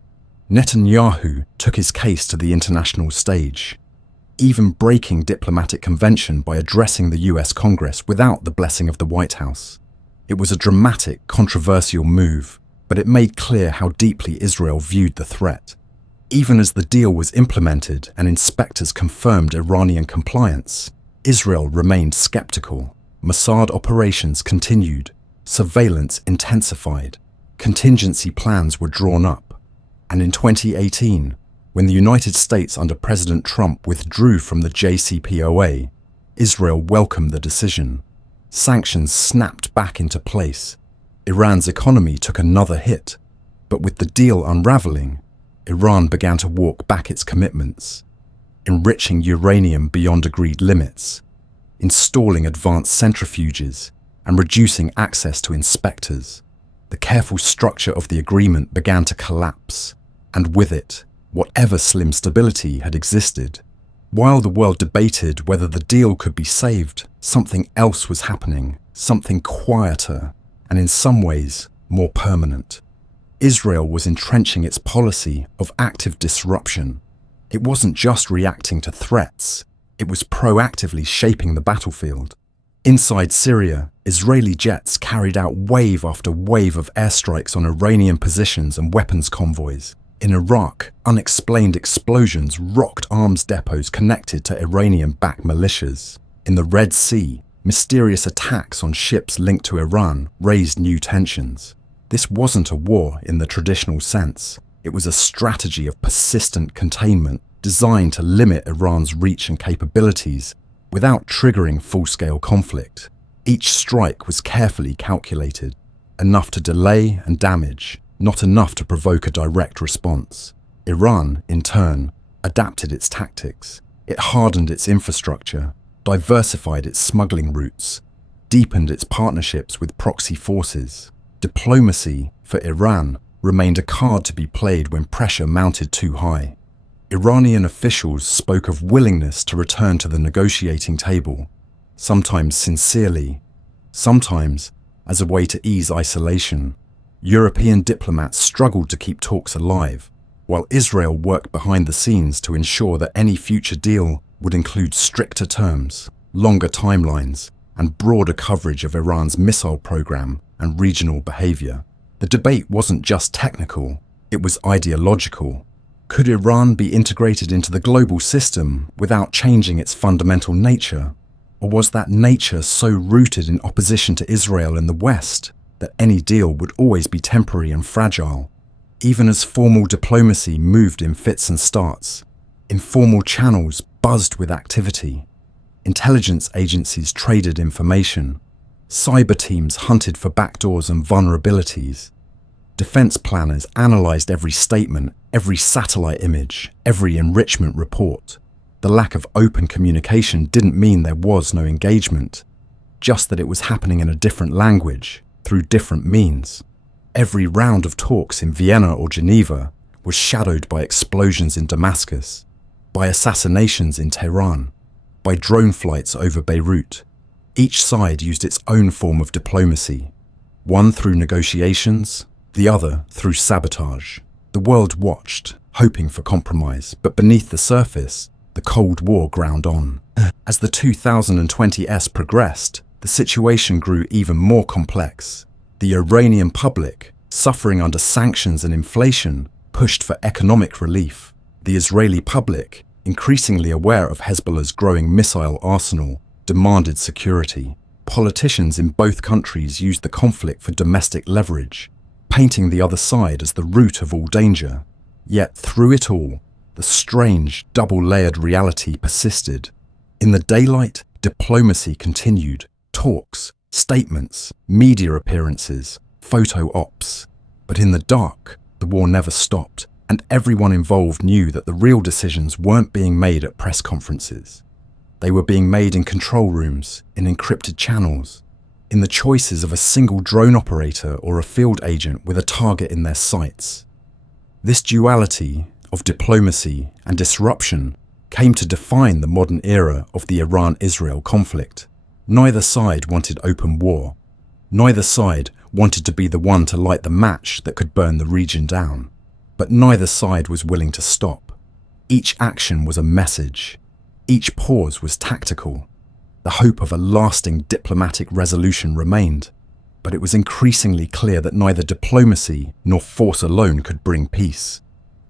Netanyahu took his case to the international stage, even breaking diplomatic convention by addressing the US Congress without the blessing of the White House. It was a dramatic, controversial move, but it made clear how deeply Israel viewed the threat. Even as the deal was implemented and inspectors confirmed Iranian compliance, Israel remained skeptical. Mossad operations continued, surveillance intensified, contingency plans were drawn up, and in 2018, when the United States under President Trump withdrew from the JCPOA, Israel welcomed the decision. Sanctions snapped back into place. Iran's economy took another hit, but with the deal unraveling, Iran began to walk back its commitments, enriching uranium beyond agreed limits, installing advanced centrifuges, and reducing access to inspectors. The careful structure of the agreement began to collapse, and with it, whatever slim stability had existed. While the world debated whether the deal could be saved, something else was happening, something quieter, and in some ways more permanent. Israel was entrenching its policy of active disruption. It wasn't just reacting to threats, it was proactively shaping the battlefield. Inside Syria, Israeli jets carried out wave after wave of airstrikes on Iranian positions and weapons convoys. In Iraq, unexplained explosions rocked arms depots connected to Iranian-backed militias. In the Red Sea, mysterious attacks on ships linked to Iran raised new tensions. This wasn't a war in the traditional sense. It was a strategy of persistent containment designed to limit Iran's reach and capabilities without triggering full-scale conflict. Each strike was carefully calculated, enough to delay and damage, not enough to provoke a direct response. Iran, in turn, adapted its tactics. It hardened its infrastructure, diversified its smuggling routes, deepened its partnerships with proxy forces. Diplomacy, for Iran, remained a card to be played when pressure mounted too high. Iranian officials spoke of willingness to return to the negotiating table, sometimes sincerely, sometimes as a way to ease isolation. European diplomats struggled to keep talks alive, while Israel worked behind the scenes to ensure that any future deal would include stricter terms, longer timelines, and broader coverage of Iran's missile program and regional behavior. The debate wasn't just technical, it was ideological. Could Iran be integrated into the global system without changing its fundamental nature? Or was that nature so rooted in opposition to Israel in the West that any deal would always be temporary and fragile? Even as formal diplomacy moved in fits and starts, informal channels buzzed with activity. Intelligence agencies traded information. Cyber teams hunted for backdoors and vulnerabilities. Defense planners analyzed every statement, every satellite image, every enrichment report. The lack of open communication didn't mean there was no engagement, just that it was happening in a different language, through different means. Every round of talks in Vienna or Geneva was shadowed by explosions in Damascus, by assassinations in Tehran, by drone flights over Beirut. Each side used its own form of diplomacy, one through negotiations, the other through sabotage. The world watched, hoping for compromise, but beneath the surface, the Cold War ground on. As the 2020s progressed, the situation grew even more complex. The Iranian public, suffering under sanctions and inflation, pushed for economic relief. The Israeli public, increasingly aware of Hezbollah's growing missile arsenal, demanded security. Politicians in both countries used the conflict for domestic leverage, painting the other side as the root of all danger. Yet through it all, the strange, double-layered reality persisted. In the daylight, diplomacy continued. Talks, statements, media appearances, photo ops. But in the dark, the war never stopped, and everyone involved knew that the real decisions weren't being made at press conferences. They were being made in control rooms, in encrypted channels, in the choices of a single drone operator or a field agent with a target in their sights. This duality of diplomacy and disruption came to define the modern era of the Iran-Israel conflict. Neither side wanted open war. Neither side wanted to be the one to light the match that could burn the region down. But neither side was willing to stop. Each action was a message. Each pause was tactical. The hope of a lasting diplomatic resolution remained, but it was increasingly clear that neither diplomacy nor force alone could bring peace.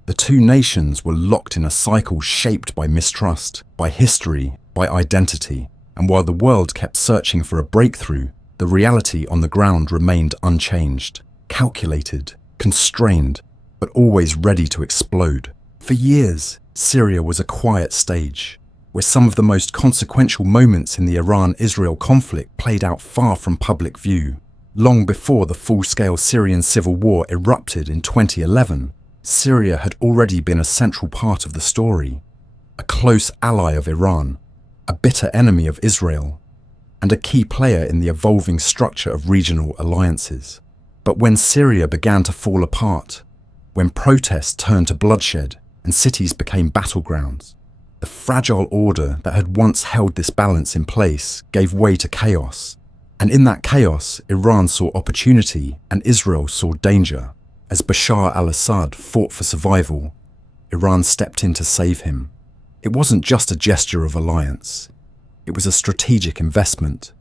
The two nations were locked in a cycle shaped by mistrust, by history, by identity, and while the world kept searching for a breakthrough, the reality on the ground remained unchanged, calculated, constrained, but always ready to explode. For years, Syria was a quiet stage, where some of the most consequential moments in the Iran-Israel conflict played out far from public view. Long before the full-scale Syrian civil war erupted in 2011, Syria had already been a central part of the story. A close ally of Iran, a bitter enemy of Israel, and a key player in the evolving structure of regional alliances. But when Syria began to fall apart, when protests turned to bloodshed and cities became battlegrounds, the fragile order that had once held this balance in place gave way to chaos. And in that chaos, Iran saw opportunity and Israel saw danger. As Bashar al-Assad fought for survival, Iran stepped in to save him. It wasn't just a gesture of alliance. It was a strategic investment.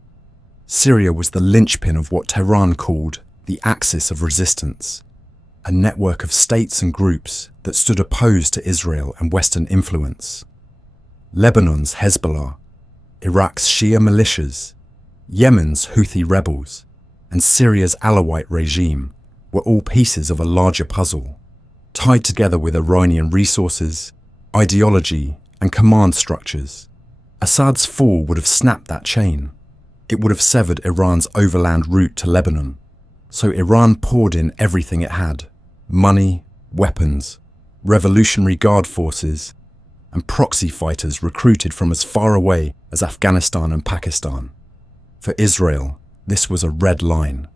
Syria was the linchpin of what Tehran called the axis of resistance, a network of states and groups that stood opposed to Israel and Western influence. Lebanon's Hezbollah, Iraq's Shia militias, Yemen's Houthi rebels, and Syria's Alawite regime were all pieces of a larger puzzle, tied together with Iranian resources, ideology, and command structures. Assad's fall would have snapped that chain. It would have severed Iran's overland route to Lebanon. So Iran poured in everything it had: money, weapons, Revolutionary Guard forces, and proxy fighters recruited from as far away as Afghanistan and Pakistan. For Israel, this was a red line.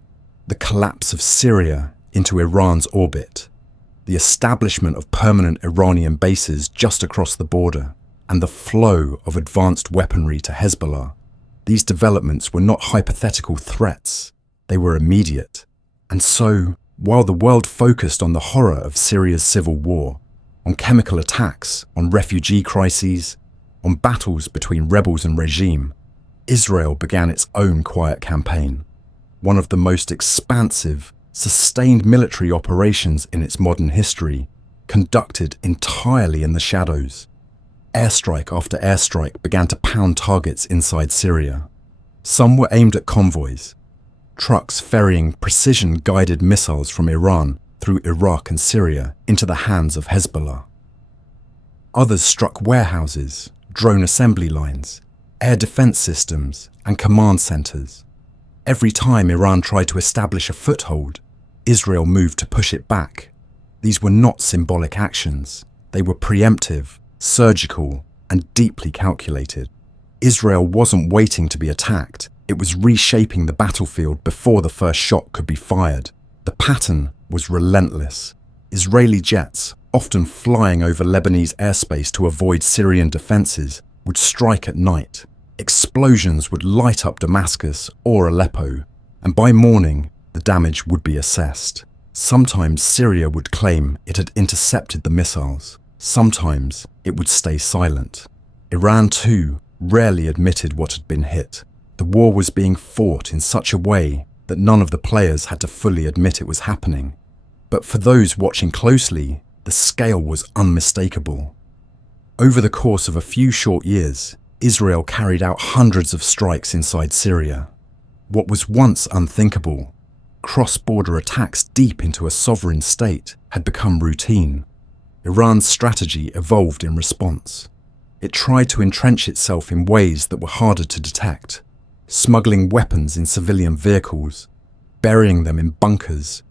The collapse of Syria into Iran's orbit, the establishment of permanent Iranian bases just across the border, and the flow of advanced weaponry to Hezbollah. These developments were not hypothetical threats, they were immediate. And so, while the world focused on the horror of Syria's civil war, on chemical attacks, on refugee crises, on battles between rebels and regime, Israel began its own quiet campaign, one of the most expansive, sustained military operations in its modern history, conducted entirely in the shadows. Airstrike after airstrike began to pound targets inside Syria. Some were aimed at convoys, trucks ferrying precision-guided missiles from Iran through Iraq and Syria into the hands of Hezbollah. Others struck warehouses, drone assembly lines, air defense systems, and command centers. Every time Iran tried to establish a foothold, Israel moved to push it back. These were not symbolic actions. They were preemptive, surgical, and deeply calculated. Israel wasn't waiting to be attacked. It was reshaping the battlefield before the first shot could be fired. The pattern was relentless. Israeli jets, often flying over Lebanese airspace to avoid Syrian defenses, would strike at night. Explosions would light up Damascus or Aleppo, and by morning, the damage would be assessed. Sometimes Syria would claim it had intercepted the missiles. Sometimes it would stay silent. Iran, too, rarely admitted what had been hit. The war was being fought in such a way that none of the players had to fully admit it was happening. But for those watching closely, the scale was unmistakable. Over the course of a few short years, Israel carried out hundreds of strikes inside Syria. What was once unthinkable, cross-border attacks deep into a sovereign state, had become routine. Iran's strategy evolved in response. It tried to entrench itself in ways that were harder to detect, smuggling weapons in civilian vehicles, burying them in bunkers,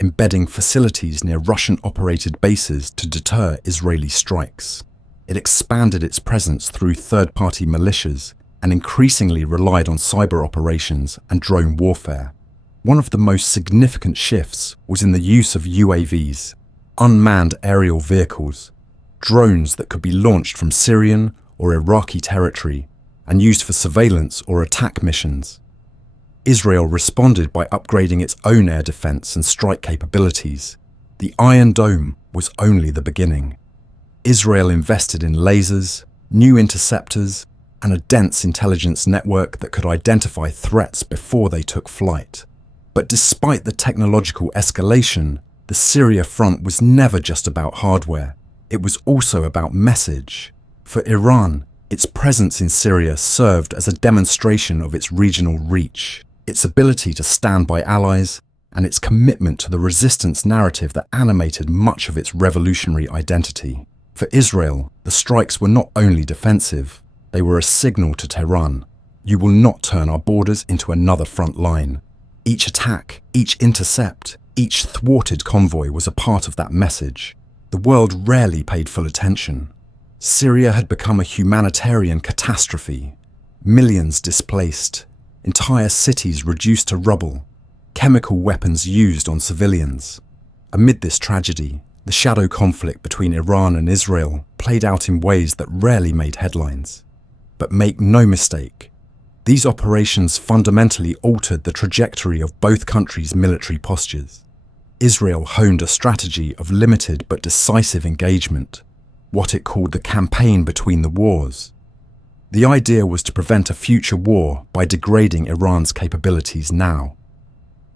embedding facilities near Russian-operated bases to deter Israeli strikes. It expanded its presence through third-party militias and increasingly relied on cyber operations and drone warfare. One of the most significant shifts was in the use of UAVs, unmanned aerial vehicles, drones that could be launched from Syrian or Iraqi territory and used for surveillance or attack missions. Israel responded by upgrading its own air defense and strike capabilities. The Iron Dome was only the beginning. Israel invested in lasers, new interceptors, and a dense intelligence network that could identify threats before they took flight. But despite the technological escalation, the Syria front was never just about hardware. It was also about message. For Iran, its presence in Syria served as a demonstration of its regional reach, its ability to stand by allies, and its commitment to the resistance narrative that animated much of its revolutionary identity. For Israel, the strikes were not only defensive, they were a signal to Tehran. You will not turn our borders into another front line. Each attack, each intercept, each thwarted convoy was a part of that message. The world rarely paid full attention. Syria had become a humanitarian catastrophe. Millions displaced, entire cities reduced to rubble, chemical weapons used on civilians. Amid this tragedy, the shadow conflict between Iran and Israel played out in ways that rarely made headlines. But make no mistake, these operations fundamentally altered the trajectory of both countries' military postures. Israel honed a strategy of limited but decisive engagement, what it called the campaign between the wars. The idea was to prevent a future war by degrading Iran's capabilities now.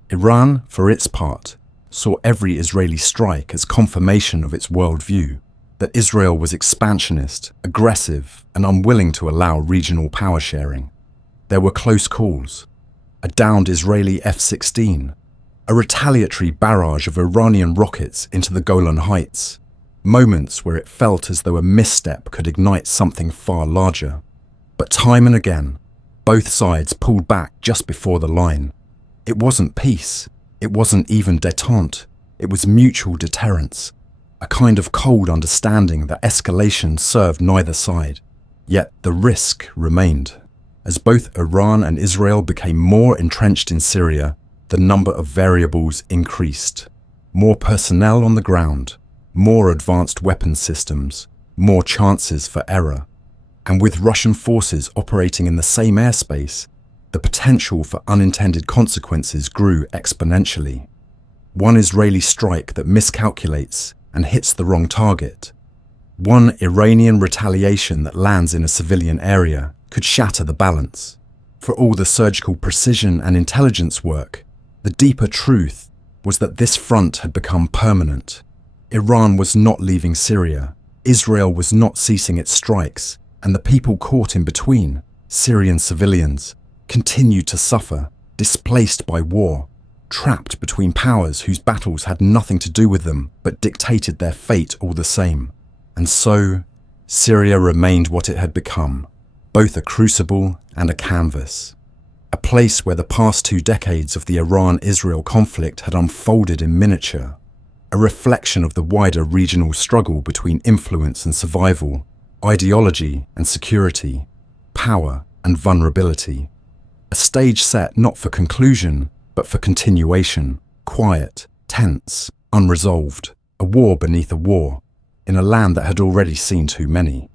Iran, for its part, saw every Israeli strike as confirmation of its worldview, that Israel was expansionist, aggressive, and unwilling to allow regional power sharing. There were close calls, a downed Israeli F-16, a retaliatory barrage of Iranian rockets into the Golan Heights, moments where it felt as though a misstep could ignite something far larger. But time and again, both sides pulled back just before the line. It wasn't peace, it wasn't even détente, it was mutual deterrence, a kind of cold understanding that escalation served neither side. Yet the risk remained. As both Iran and Israel became more entrenched in Syria, the number of variables increased. More personnel on the ground, more advanced weapons systems, more chances for error. And with Russian forces operating in the same airspace, the potential for unintended consequences grew exponentially. One Israeli strike that miscalculates and hits the wrong target, one Iranian retaliation that lands in a civilian area could shatter the balance. For all the surgical precision and intelligence work, the deeper truth was that this front had become permanent. Iran was not leaving Syria, Israel was not ceasing its strikes, and the people caught in between, Syrian civilians, continued to suffer, displaced by war, trapped between powers whose battles had nothing to do with them but dictated their fate all the same. And so, Syria remained what it had become, both a crucible and a canvas. A place where the past 2 decades of the Iran-Israel conflict had unfolded in miniature, a reflection of the wider regional struggle between influence and survival, ideology and security, power and vulnerability. A stage set not for conclusion, but for continuation, quiet, tense, unresolved, a war beneath a war, in a land that had already seen too many.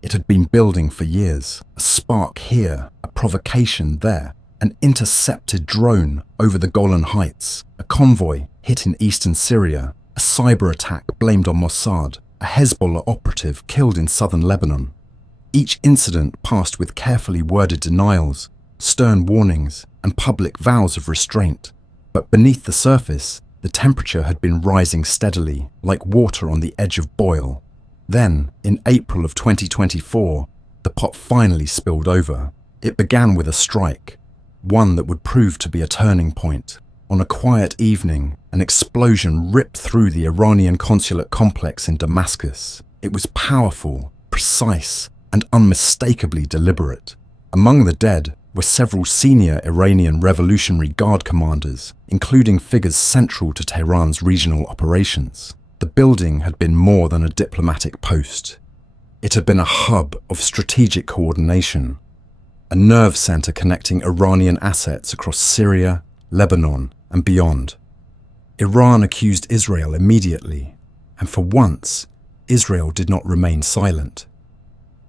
It had been building for years, a spark here, a provocation there, an intercepted drone over the Golan Heights, a convoy hit in eastern Syria, a cyber attack blamed on Mossad, a Hezbollah operative killed in southern Lebanon. Each incident passed with carefully worded denials, stern warnings, and public vows of restraint. But beneath the surface, the temperature had been rising steadily, like water on the edge of boil. Then, in April of 2024, the pot finally spilled over. It began with a strike, one that would prove to be a turning point. On a quiet evening, an explosion ripped through the Iranian consulate complex in Damascus. It was powerful, precise, and unmistakably deliberate. Among the dead were several senior Iranian Revolutionary Guard commanders, including figures central to Tehran's regional operations. The building had been more than a diplomatic post. It had been a hub of strategic coordination, a nerve center connecting Iranian assets across Syria, Lebanon, and beyond. Iran accused Israel immediately, and for once, Israel did not remain silent.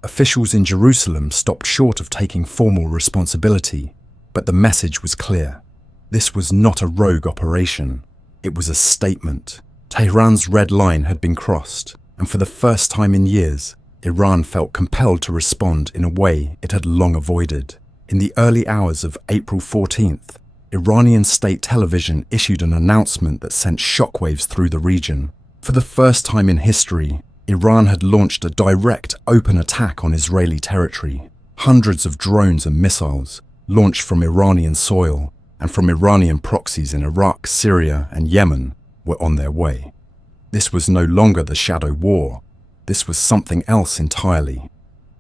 Officials in Jerusalem stopped short of taking formal responsibility, but the message was clear. This was not a rogue operation. It was a statement. Tehran's red line had been crossed, and for the first time in years, Iran felt compelled to respond in a way it had long avoided. In the early hours of April 14th, Iranian state television issued an announcement that sent shockwaves through the region. For the first time in history, Iran had launched a direct, open attack on Israeli territory. Hundreds of drones and missiles, launched from Iranian soil and from Iranian proxies in Iraq, Syria, and Yemen, were on their way. This was no longer the shadow war. This was something else entirely.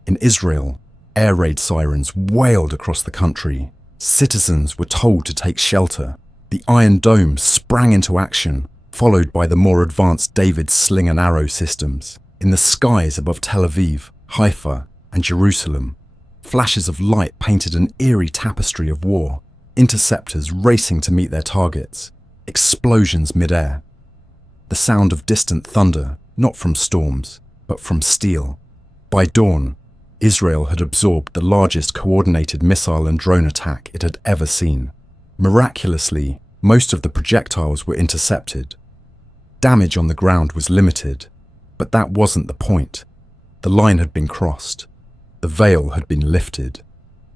In Israel, air raid sirens wailed across the country. Citizens were told to take shelter. The Iron Dome sprang into action, followed by the more advanced David's sling and arrow systems. In the skies above Tel Aviv, Haifa, and Jerusalem, flashes of light painted an eerie tapestry of war, interceptors racing to meet their targets, explosions mid-air. The sound of distant thunder, not from storms, but from steel. By dawn, Israel had absorbed the largest coordinated missile and drone attack it had ever seen. Miraculously, most of the projectiles were intercepted. Damage on the ground was limited, but that wasn't the point. The line had been crossed. The veil had been lifted.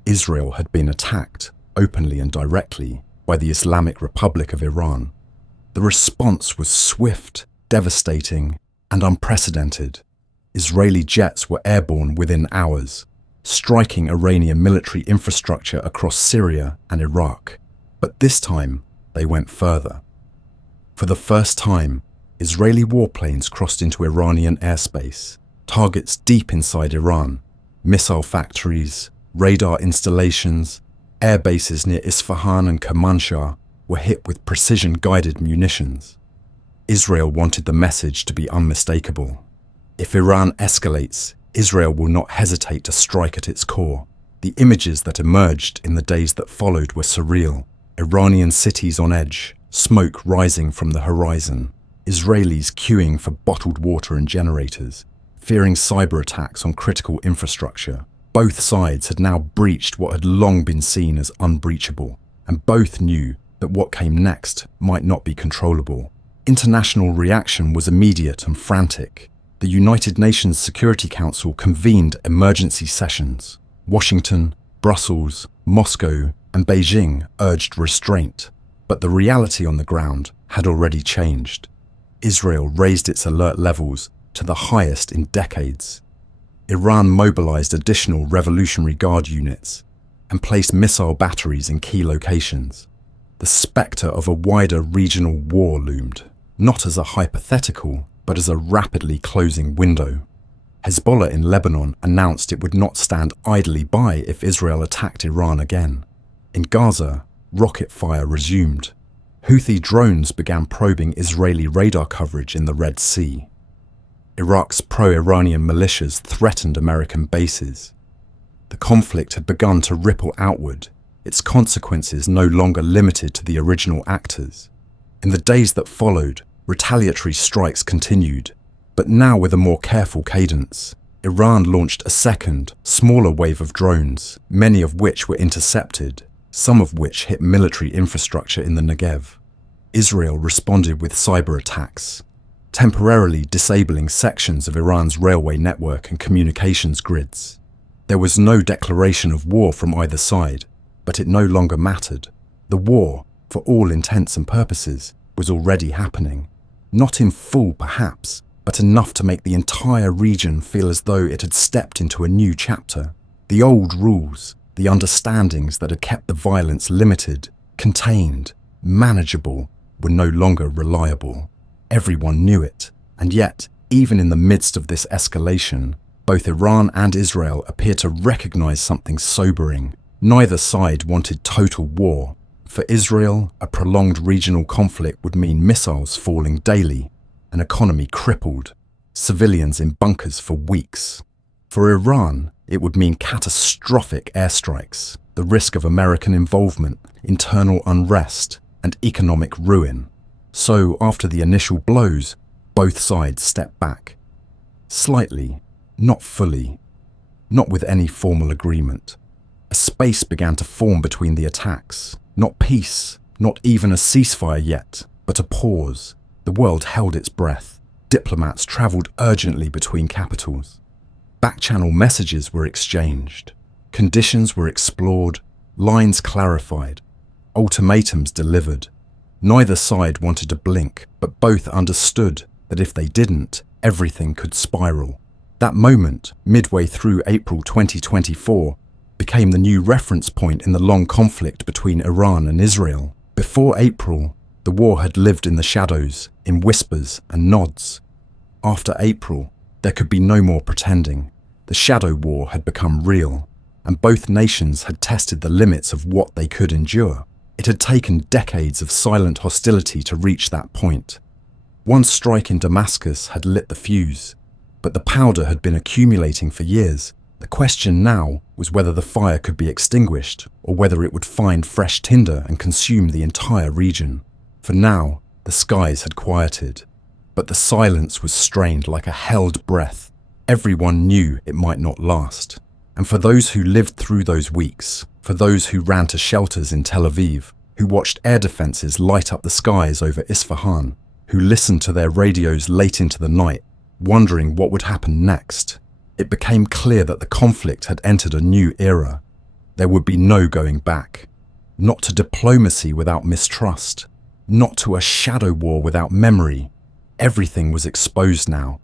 Israel had been attacked, openly and directly, by the Islamic Republic of Iran. The response was swift, devastating, and unprecedented. Israeli jets were airborne within hours, striking Iranian military infrastructure across Syria and Iraq. But this time, they went further. For the first time, Israeli warplanes crossed into Iranian airspace, targets deep inside Iran, missile factories, radar installations, air bases near Isfahan and Kermanshah were hit with precision-guided munitions. Israel wanted the message to be unmistakable. If Iran escalates, Israel will not hesitate to strike at its core. The images that emerged in the days that followed were surreal. Iranian cities on edge, smoke rising from the horizon, Israelis queuing for bottled water and generators, fearing cyber attacks on critical infrastructure. Both sides had now breached what had long been seen as unbreachable, and both knew that what came next might not be controllable. International reaction was immediate and frantic. The United Nations Security Council convened emergency sessions. Washington, Brussels, Moscow, and Beijing urged restraint, but the reality on the ground had already changed. Israel raised its alert levels to the highest in decades. Iran mobilized additional Revolutionary Guard units and placed missile batteries in key locations. The spectre of a wider regional war loomed, not as a hypothetical, but as a rapidly closing window. Hezbollah in Lebanon announced it would not stand idly by if Israel attacked Iran again. In Gaza, rocket fire resumed. Houthi drones began probing Israeli radar coverage in the Red Sea. Iraq's pro-Iranian militias threatened American bases. The conflict had begun to ripple outward, its consequences no longer limited to the original actors. In the days that followed, retaliatory strikes continued, but now with a more careful cadence. Iran launched a second, smaller wave of drones, many of which were intercepted, some of which hit military infrastructure in the Negev. Israel responded with cyber attacks, temporarily disabling sections of Iran's railway network and communications grids. There was no declaration of war from either side, but it no longer mattered. The war, for all intents and purposes, was already happening. Not in full, perhaps, but enough to make the entire region feel as though it had stepped into a new chapter. The old rules, the understandings that had kept the violence limited, contained, manageable, were no longer reliable. Everyone knew it, and yet, even in the midst of this escalation, both Iran and Israel appeared to recognize something sobering. Neither side wanted total war. For Israel, a prolonged regional conflict would mean missiles falling daily, an economy crippled, civilians in bunkers for weeks. For Iran, it would mean catastrophic airstrikes, the risk of American involvement, internal unrest, and economic ruin. So, after the initial blows, both sides stepped back. Slightly, not fully, not with any formal agreement. A space began to form between the attacks. Not peace, not even a ceasefire yet, but a pause. The world held its breath. Diplomats travelled urgently between capitals. Back-channel messages were exchanged. Conditions were explored, lines clarified, ultimatums delivered. Neither side wanted to blink, but both understood that if they didn't, everything could spiral. That moment, midway through April 2024, became the new reference point in the long conflict between Iran and Israel. Before April, the war had lived in the shadows, in whispers and nods. After April, there could be no more pretending. The shadow war had become real, and both nations had tested the limits of what they could endure. It had taken decades of silent hostility to reach that point. One strike in Damascus had lit the fuse, But the powder had been accumulating for years. The question now was whether the fire could be extinguished or whether it would find fresh tinder and consume the entire region. For now, the skies had quieted, but the silence was strained like a held breath. Everyone knew it might not last. And for those who lived through those weeks, for those who ran to shelters in Tel Aviv, who watched air defenses light up the skies over Isfahan, who listened to their radios late into the night, wondering what would happen next, it became clear that the conflict had entered a new era. There would be no going back. Not to diplomacy without mistrust. Not to a shadow war without memory. Everything was exposed now.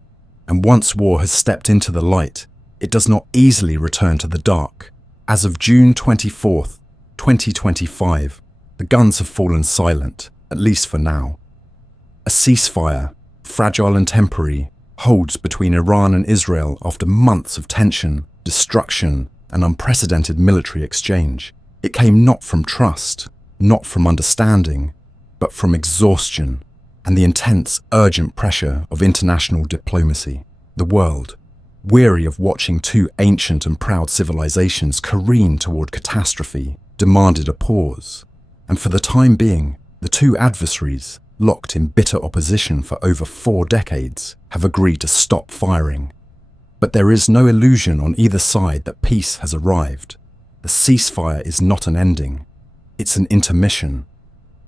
And once war has stepped into the light, it does not easily return to the dark. As of June 24th, 2025, the guns have fallen silent, at least for now. A ceasefire, fragile and temporary, holds between Iran and Israel after months of tension, destruction, and unprecedented military exchange. It came not from trust, not from understanding, but from exhaustion and the intense, urgent pressure of international diplomacy. The world, weary of watching two ancient and proud civilizations careen toward catastrophe, demanded a pause. And for the time being, the two adversaries, locked in bitter opposition for over 4 decades, have agreed to stop firing. But there is no illusion on either side that peace has arrived. The ceasefire is not an ending. It's an intermission,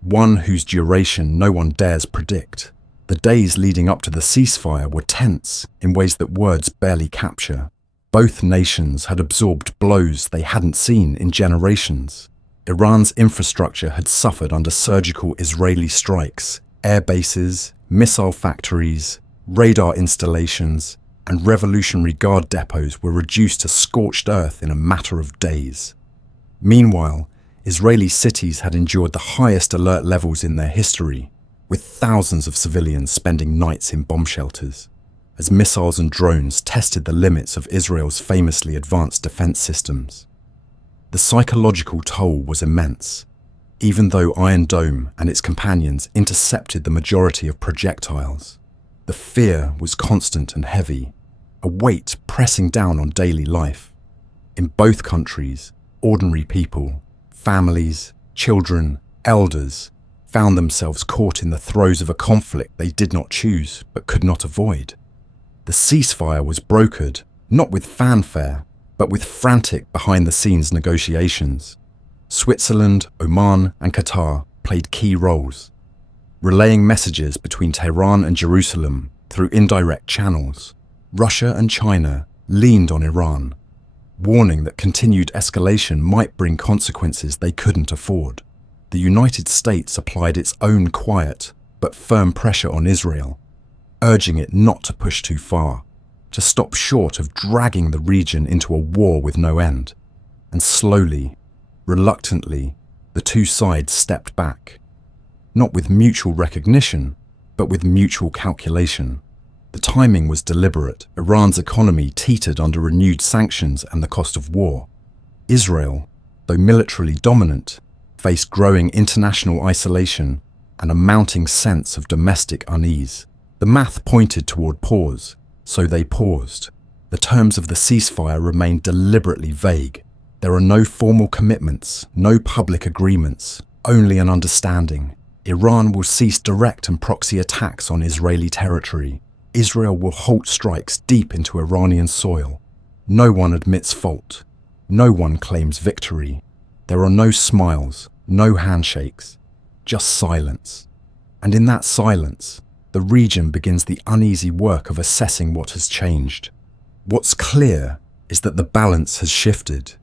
one whose duration no one dares predict. The days leading up to the ceasefire were tense in ways that words barely capture. Both nations had absorbed blows they hadn't seen in generations. Iran's infrastructure had suffered under surgical Israeli strikes. Air bases, missile factories, radar installations, and Revolutionary Guard depots were reduced to scorched earth in a matter of days. Meanwhile, Israeli cities had endured the highest alert levels in their history, with thousands of civilians spending nights in bomb shelters, as missiles and drones tested the limits of Israel's famously advanced defense systems. The psychological toll was immense. Even though Iron Dome and its companions intercepted the majority of projectiles, the fear was constant and heavy, a weight pressing down on daily life. In both countries, ordinary people, families, children, elders, found themselves caught in the throes of a conflict they did not choose but could not avoid. The ceasefire was brokered, not with fanfare, but with frantic behind-the-scenes negotiations. Switzerland, Oman, and Qatar played key roles, relaying messages between Tehran and Jerusalem through indirect channels. Russia and China leaned on Iran, warning that continued escalation might bring consequences they couldn't afford. The United States applied its own quiet but firm pressure on Israel, urging it not to push too far, to stop short of dragging the region into a war with no end. And slowly, reluctantly, the two sides stepped back, not with mutual recognition, but with mutual calculation. The timing was deliberate. Iran's economy teetered under renewed sanctions and the cost of war. Israel, though militarily dominant, faced growing international isolation and a mounting sense of domestic unease. The math pointed toward pause, so they paused. The terms of the ceasefire remained deliberately vague. There are no formal commitments, no public agreements, only an understanding. Iran will cease direct and proxy attacks on Israeli territory. Israel will halt strikes deep into Iranian soil. No one admits fault. No one claims victory. There are no smiles, no handshakes, just silence. And in that silence, the region begins the uneasy work of assessing what has changed. What's clear is that the balance has shifted.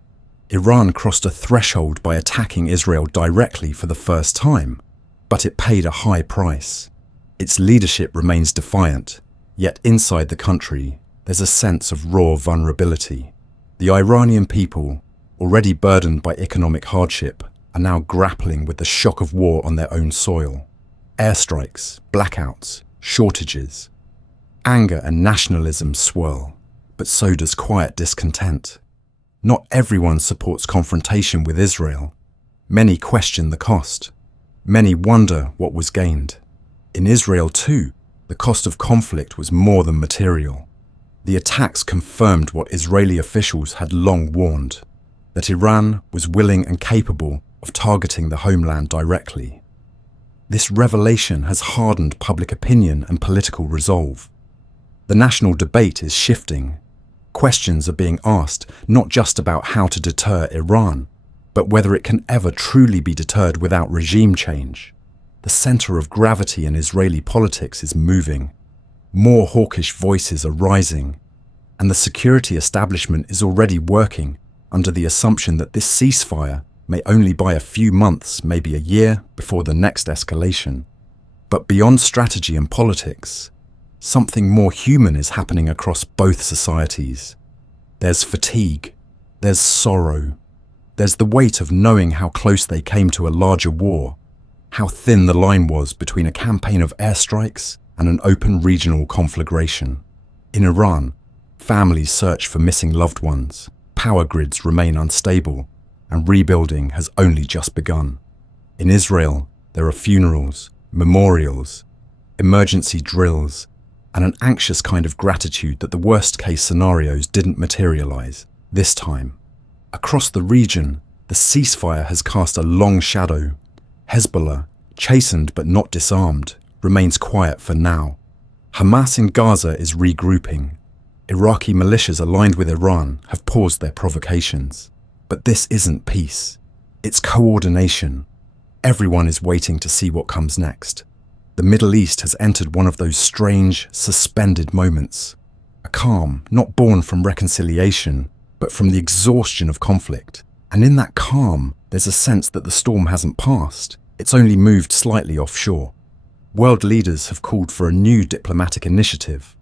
Iran crossed a threshold by attacking Israel directly for the first time, but it paid a high price. Its leadership remains defiant, yet inside the country, there's a sense of raw vulnerability. The Iranian people, already burdened by economic hardship, are now grappling with the shock of war on their own soil. Airstrikes, blackouts, shortages. Anger and nationalism swirl, but so does quiet discontent. Not everyone supports confrontation with Israel. Many question the cost. Many wonder what was gained. In Israel too, the cost of conflict was more than material. The attacks confirmed what Israeli officials had long warned, that Iran was willing and capable of targeting the homeland directly. This revelation has hardened public opinion and political resolve. The national debate is shifting. Questions are being asked not just about how to deter Iran, but whether it can ever truly be deterred without regime change. The center of gravity in Israeli politics is moving. More hawkish voices are rising, and the security establishment is already working under the assumption that this ceasefire may only buy a few months, maybe a year, before the next escalation. But beyond strategy and politics, something more human is happening across both societies. There's fatigue, there's sorrow, there's the weight of knowing how close they came to a larger war, how thin the line was between a campaign of airstrikes and an open regional conflagration. In Iran, families search for missing loved ones, power grids remain unstable, and rebuilding has only just begun. In Israel, there are funerals, memorials, emergency drills, and an anxious kind of gratitude that the worst-case scenarios didn't materialize this time. Across the region, the ceasefire has cast a long shadow. Hezbollah, chastened but not disarmed, remains quiet for now. Hamas in Gaza is regrouping. Iraqi militias aligned with Iran have paused their provocations. But this isn't peace. It's coordination. Everyone is waiting to see what comes next. The Middle East has entered one of those strange, suspended moments. A calm not born from reconciliation, but from the exhaustion of conflict. And in that calm, there's a sense that the storm hasn't passed. It's only moved slightly offshore. World leaders have called for a new diplomatic initiative,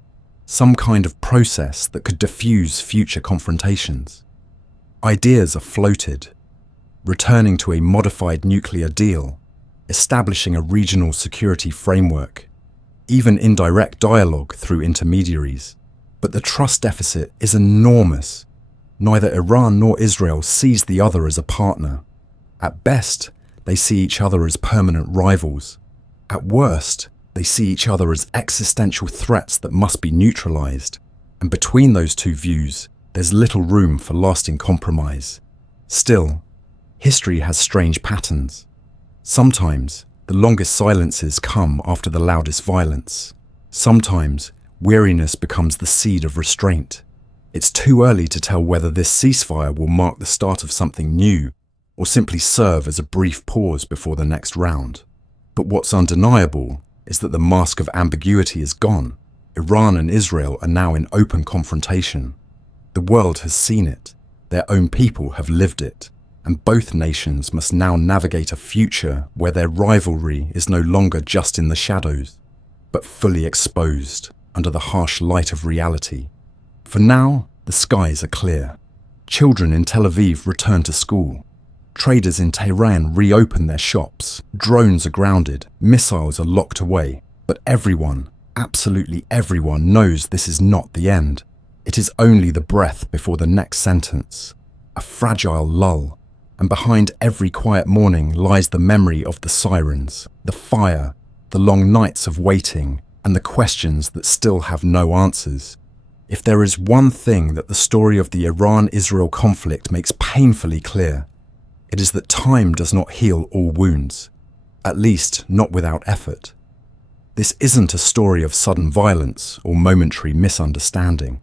some kind of process that could diffuse future confrontations. Ideas are floated, returning to a modified nuclear deal, establishing a regional security framework, even indirect dialogue through intermediaries. But the trust deficit is enormous. Neither Iran nor Israel sees the other as a partner. At best, they see each other as permanent rivals. At worst, they see each other as existential threats that must be neutralized. And between those two views, there's little room for lasting compromise. Still, history has strange patterns. Sometimes, the longest silences come after the loudest violence. Sometimes, weariness becomes the seed of restraint. It's too early to tell whether this ceasefire will mark the start of something new or simply serve as a brief pause before the next round. But what's undeniable is that the mask of ambiguity is gone. Iran and Israel are now in open confrontation. The world has seen it, their own people have lived it, and both nations must now navigate a future where their rivalry is no longer just in the shadows, but fully exposed under the harsh light of reality. For now, the skies are clear. Children in Tel Aviv return to school. Traders in Tehran reopen their shops. Drones are grounded. Missiles are locked away. But everyone, absolutely everyone, knows this is not the end. It is only the breath before the next sentence. A fragile lull. And behind every quiet morning lies the memory of the sirens, the fire, the long nights of waiting, and the questions that still have no answers. If there is one thing that the story of the Iran-Israel conflict makes painfully clear, it is that time does not heal all wounds, at least not without effort. This isn't a story of sudden violence or momentary misunderstanding.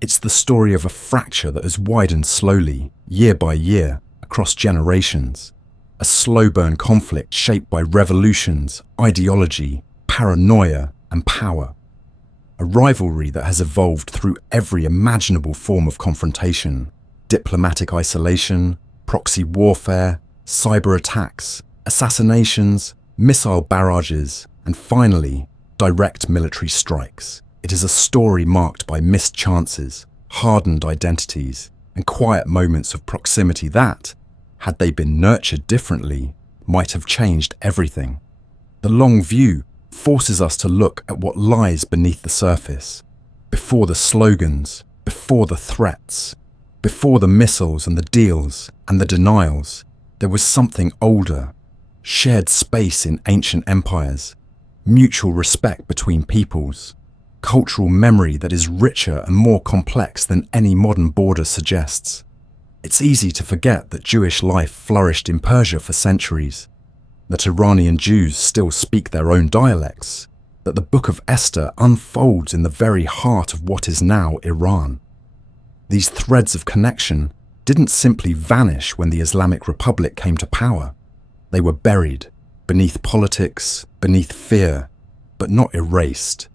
It's the story of a fracture that has widened slowly, year by year, across generations. A slow-burn conflict shaped by revolutions, ideology, paranoia, and power. A rivalry that has evolved through every imaginable form of confrontation: diplomatic isolation, proxy warfare, cyber attacks, assassinations, missile barrages, and finally, direct military strikes. It is a story marked by missed chances, hardened identities, and quiet moments of proximity that, had they been nurtured differently, might have changed everything. The long view forces us to look at what lies beneath the surface, before the slogans, before the threats, before the missiles and the deals and the denials. There was something older, shared space in ancient empires, mutual respect between peoples, cultural memory that is richer and more complex than any modern border suggests. It's easy to forget that Jewish life flourished in Persia for centuries, that Iranian Jews still speak their own dialects, that the Book of Esther unfolds in the very heart of what is now Iran. These threads of connection didn't simply vanish when the Islamic Republic came to power. They were buried beneath politics, beneath fear, but not erased.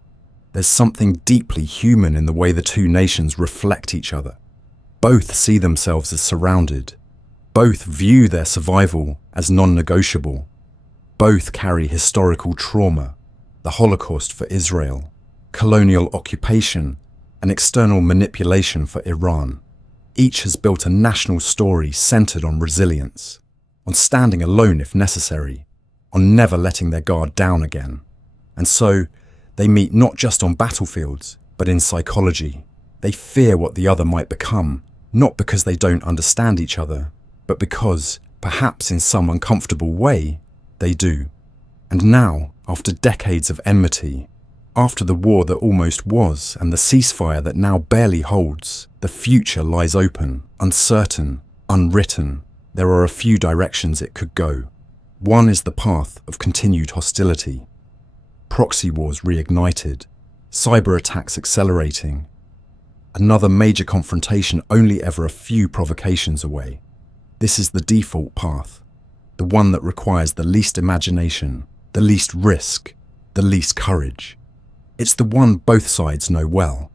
There's something deeply human in the way the two nations reflect each other. Both see themselves as surrounded. Both view their survival as non-negotiable. Both carry historical trauma, the Holocaust for Israel, colonial occupation, and external manipulation for Iran. Each has built a national story centered on resilience, on standing alone if necessary, on never letting their guard down again. And so, they meet not just on battlefields, but in psychology. They fear what the other might become, not because they don't understand each other, but because, perhaps in some uncomfortable way, they do. And now, after decades of enmity, after the war that almost was and the ceasefire that now barely holds, the future lies open, uncertain, unwritten. There are a few directions it could go. One is the path of continued hostility. Proxy wars reignited, cyber attacks accelerating. Another major confrontation only ever a few provocations away. This is the default path, the one that requires the least imagination, the least risk, the least courage. It's the one both sides know well,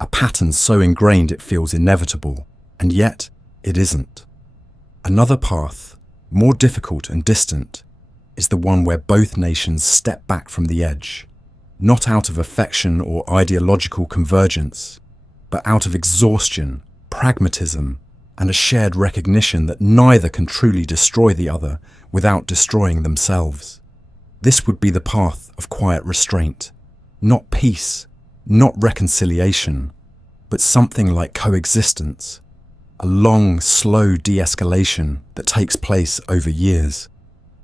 a pattern so ingrained it feels inevitable, and yet it isn't. Another path, more difficult and distant, is the one where both nations step back from the edge, not out of affection or ideological convergence, but out of exhaustion, pragmatism, and a shared recognition that neither can truly destroy the other without destroying themselves. This would be the path of quiet restraint, not peace, not reconciliation, but something like coexistence, a long, slow de-escalation that takes place over years,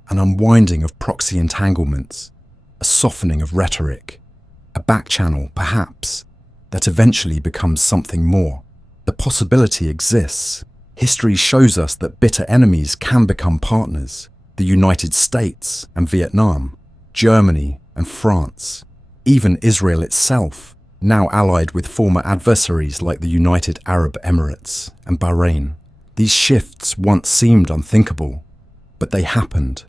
an unwinding of proxy entanglements, a softening of rhetoric, a back channel, perhaps, that eventually becomes something more. The possibility exists. History shows us that bitter enemies can become partners. The United States and Vietnam, Germany and France, even Israel itself, now allied with former adversaries like the United Arab Emirates and Bahrain. These shifts once seemed unthinkable, but they happened.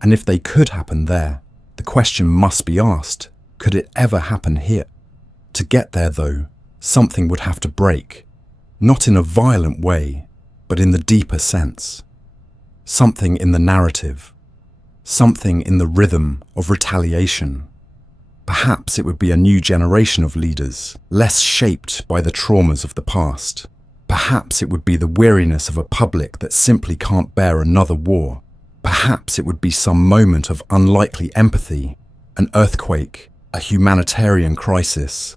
And if they could happen there, the question must be asked, could it ever happen here? To get there, though, something would have to break, not in a violent way, but in the deeper sense. Something in the narrative, something in the rhythm of retaliation. Perhaps it would be a new generation of leaders, less shaped by the traumas of the past. Perhaps it would be the weariness of a public that simply can't bear another war. Perhaps it would be some moment of unlikely empathy, an earthquake, a humanitarian crisis,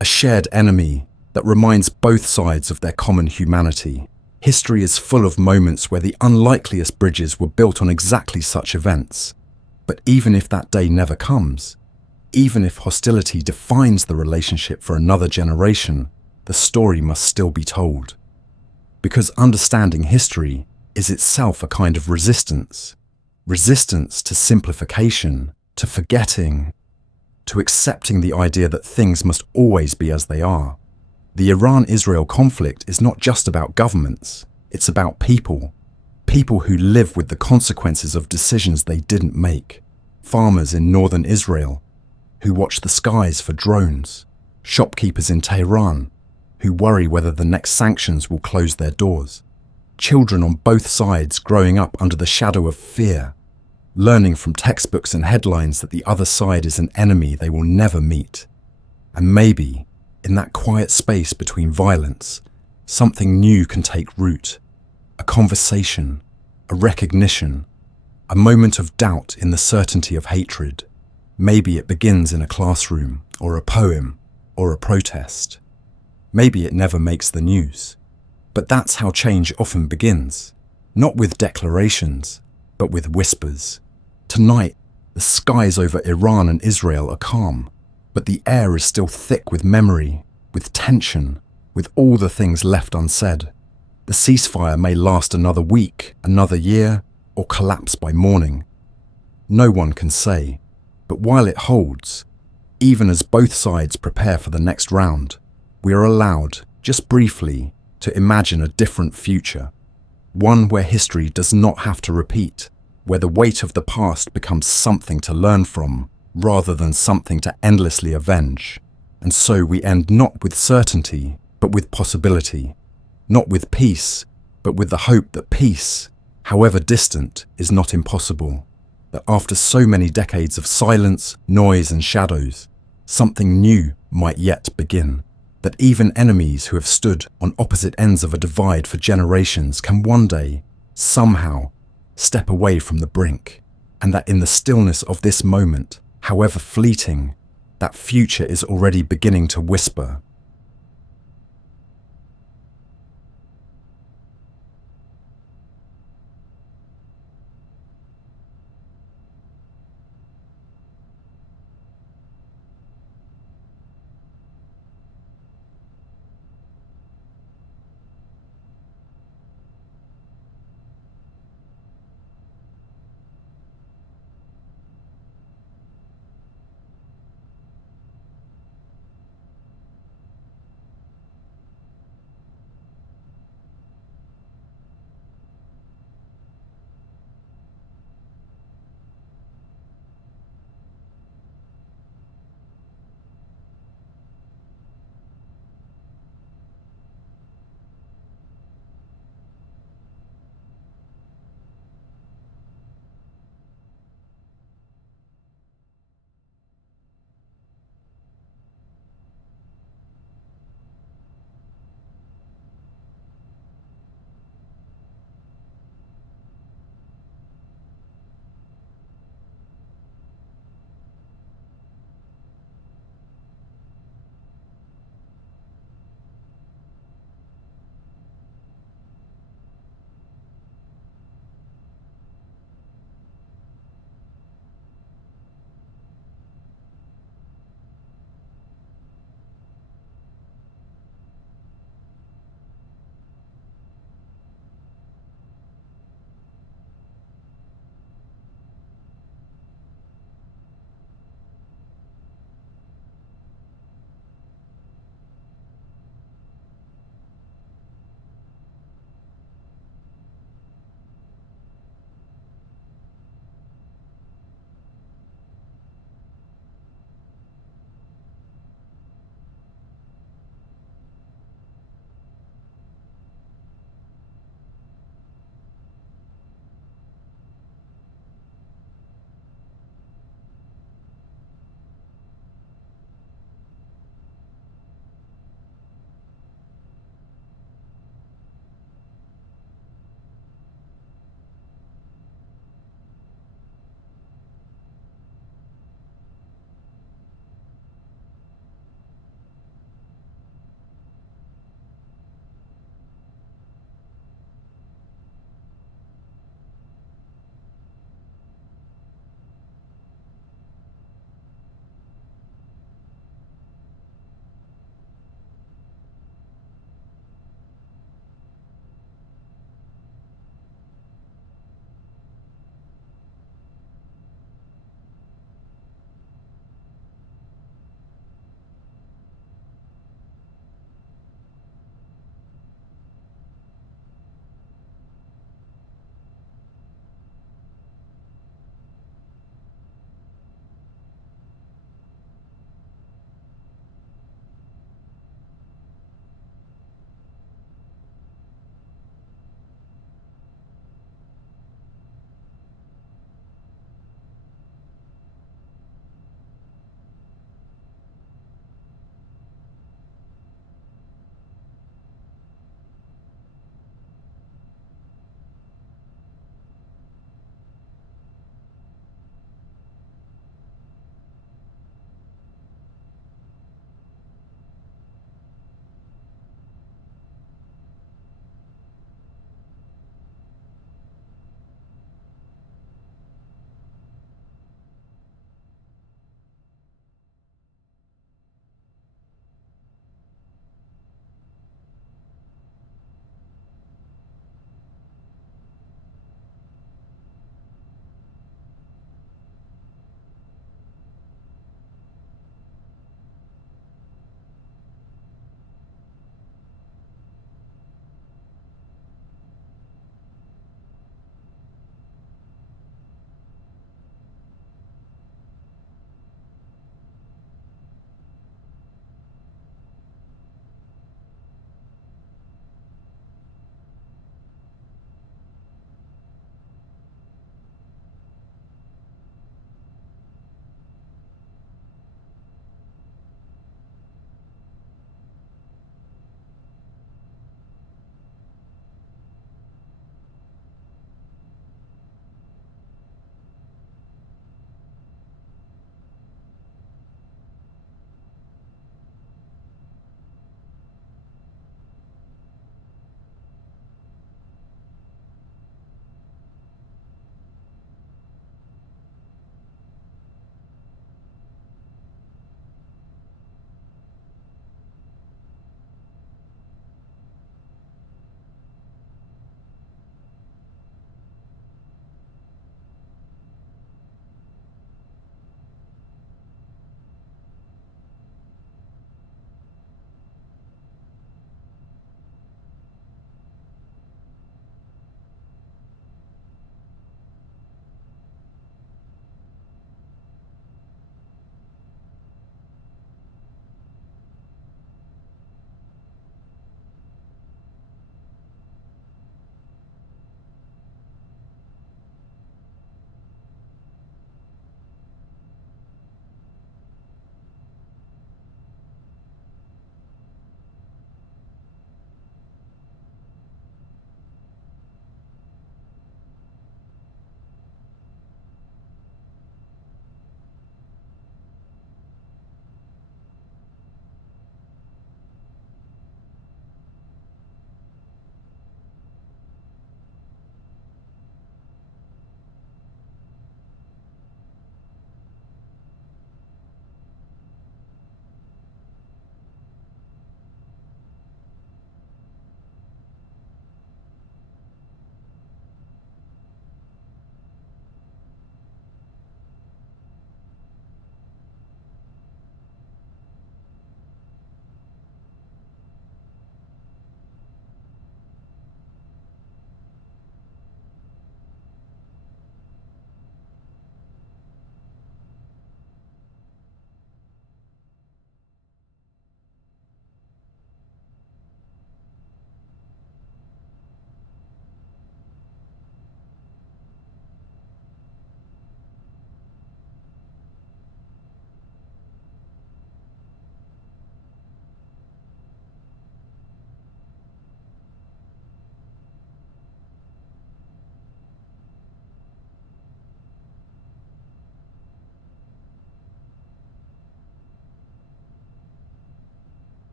a shared enemy that reminds both sides of their common humanity. History is full of moments where the unlikeliest bridges were built on exactly such events. But even if that day never comes, even if hostility defines the relationship for another generation, the story must still be told. Because understanding history is itself a kind of resistance. Resistance to simplification, to forgetting, to accepting the idea that things must always be as they are. The Iran-Israel conflict is not just about governments, it's about people. People who live with the consequences of decisions they didn't make. Farmers in northern Israel, who watch the skies for drones. Shopkeepers in Tehran, who worry whether the next sanctions will close their doors. Children on both sides growing up under the shadow of fear, learning from textbooks and headlines that the other side is an enemy they will never meet. And maybe, in that quiet space between violence, something new can take root. A conversation, a recognition, a moment of doubt in the certainty of hatred. Maybe it begins in a classroom, or a poem, or a protest. Maybe it never makes the news. But that's how change often begins. Not with declarations, but with whispers. Tonight, the skies over Iran and Israel are calm, but the air is still thick with memory, with tension, with all the things left unsaid. The ceasefire may last another week, another year, or collapse by morning. No one can say, but while it holds, even as both sides prepare for the next round, we are allowed, just briefly, to imagine a different future. One where history does not have to repeat, where the weight of the past becomes something to learn from, rather than something to endlessly avenge. And so we end not with certainty, but with possibility. Not with peace, but with the hope that peace, however distant, is not impossible. That after so many decades of silence, noise and shadows, something new might yet begin. That even enemies who have stood on opposite ends of a divide for generations can one day, somehow, step away from the brink. And that in the stillness of this moment, however fleeting, that future is already beginning to whisper,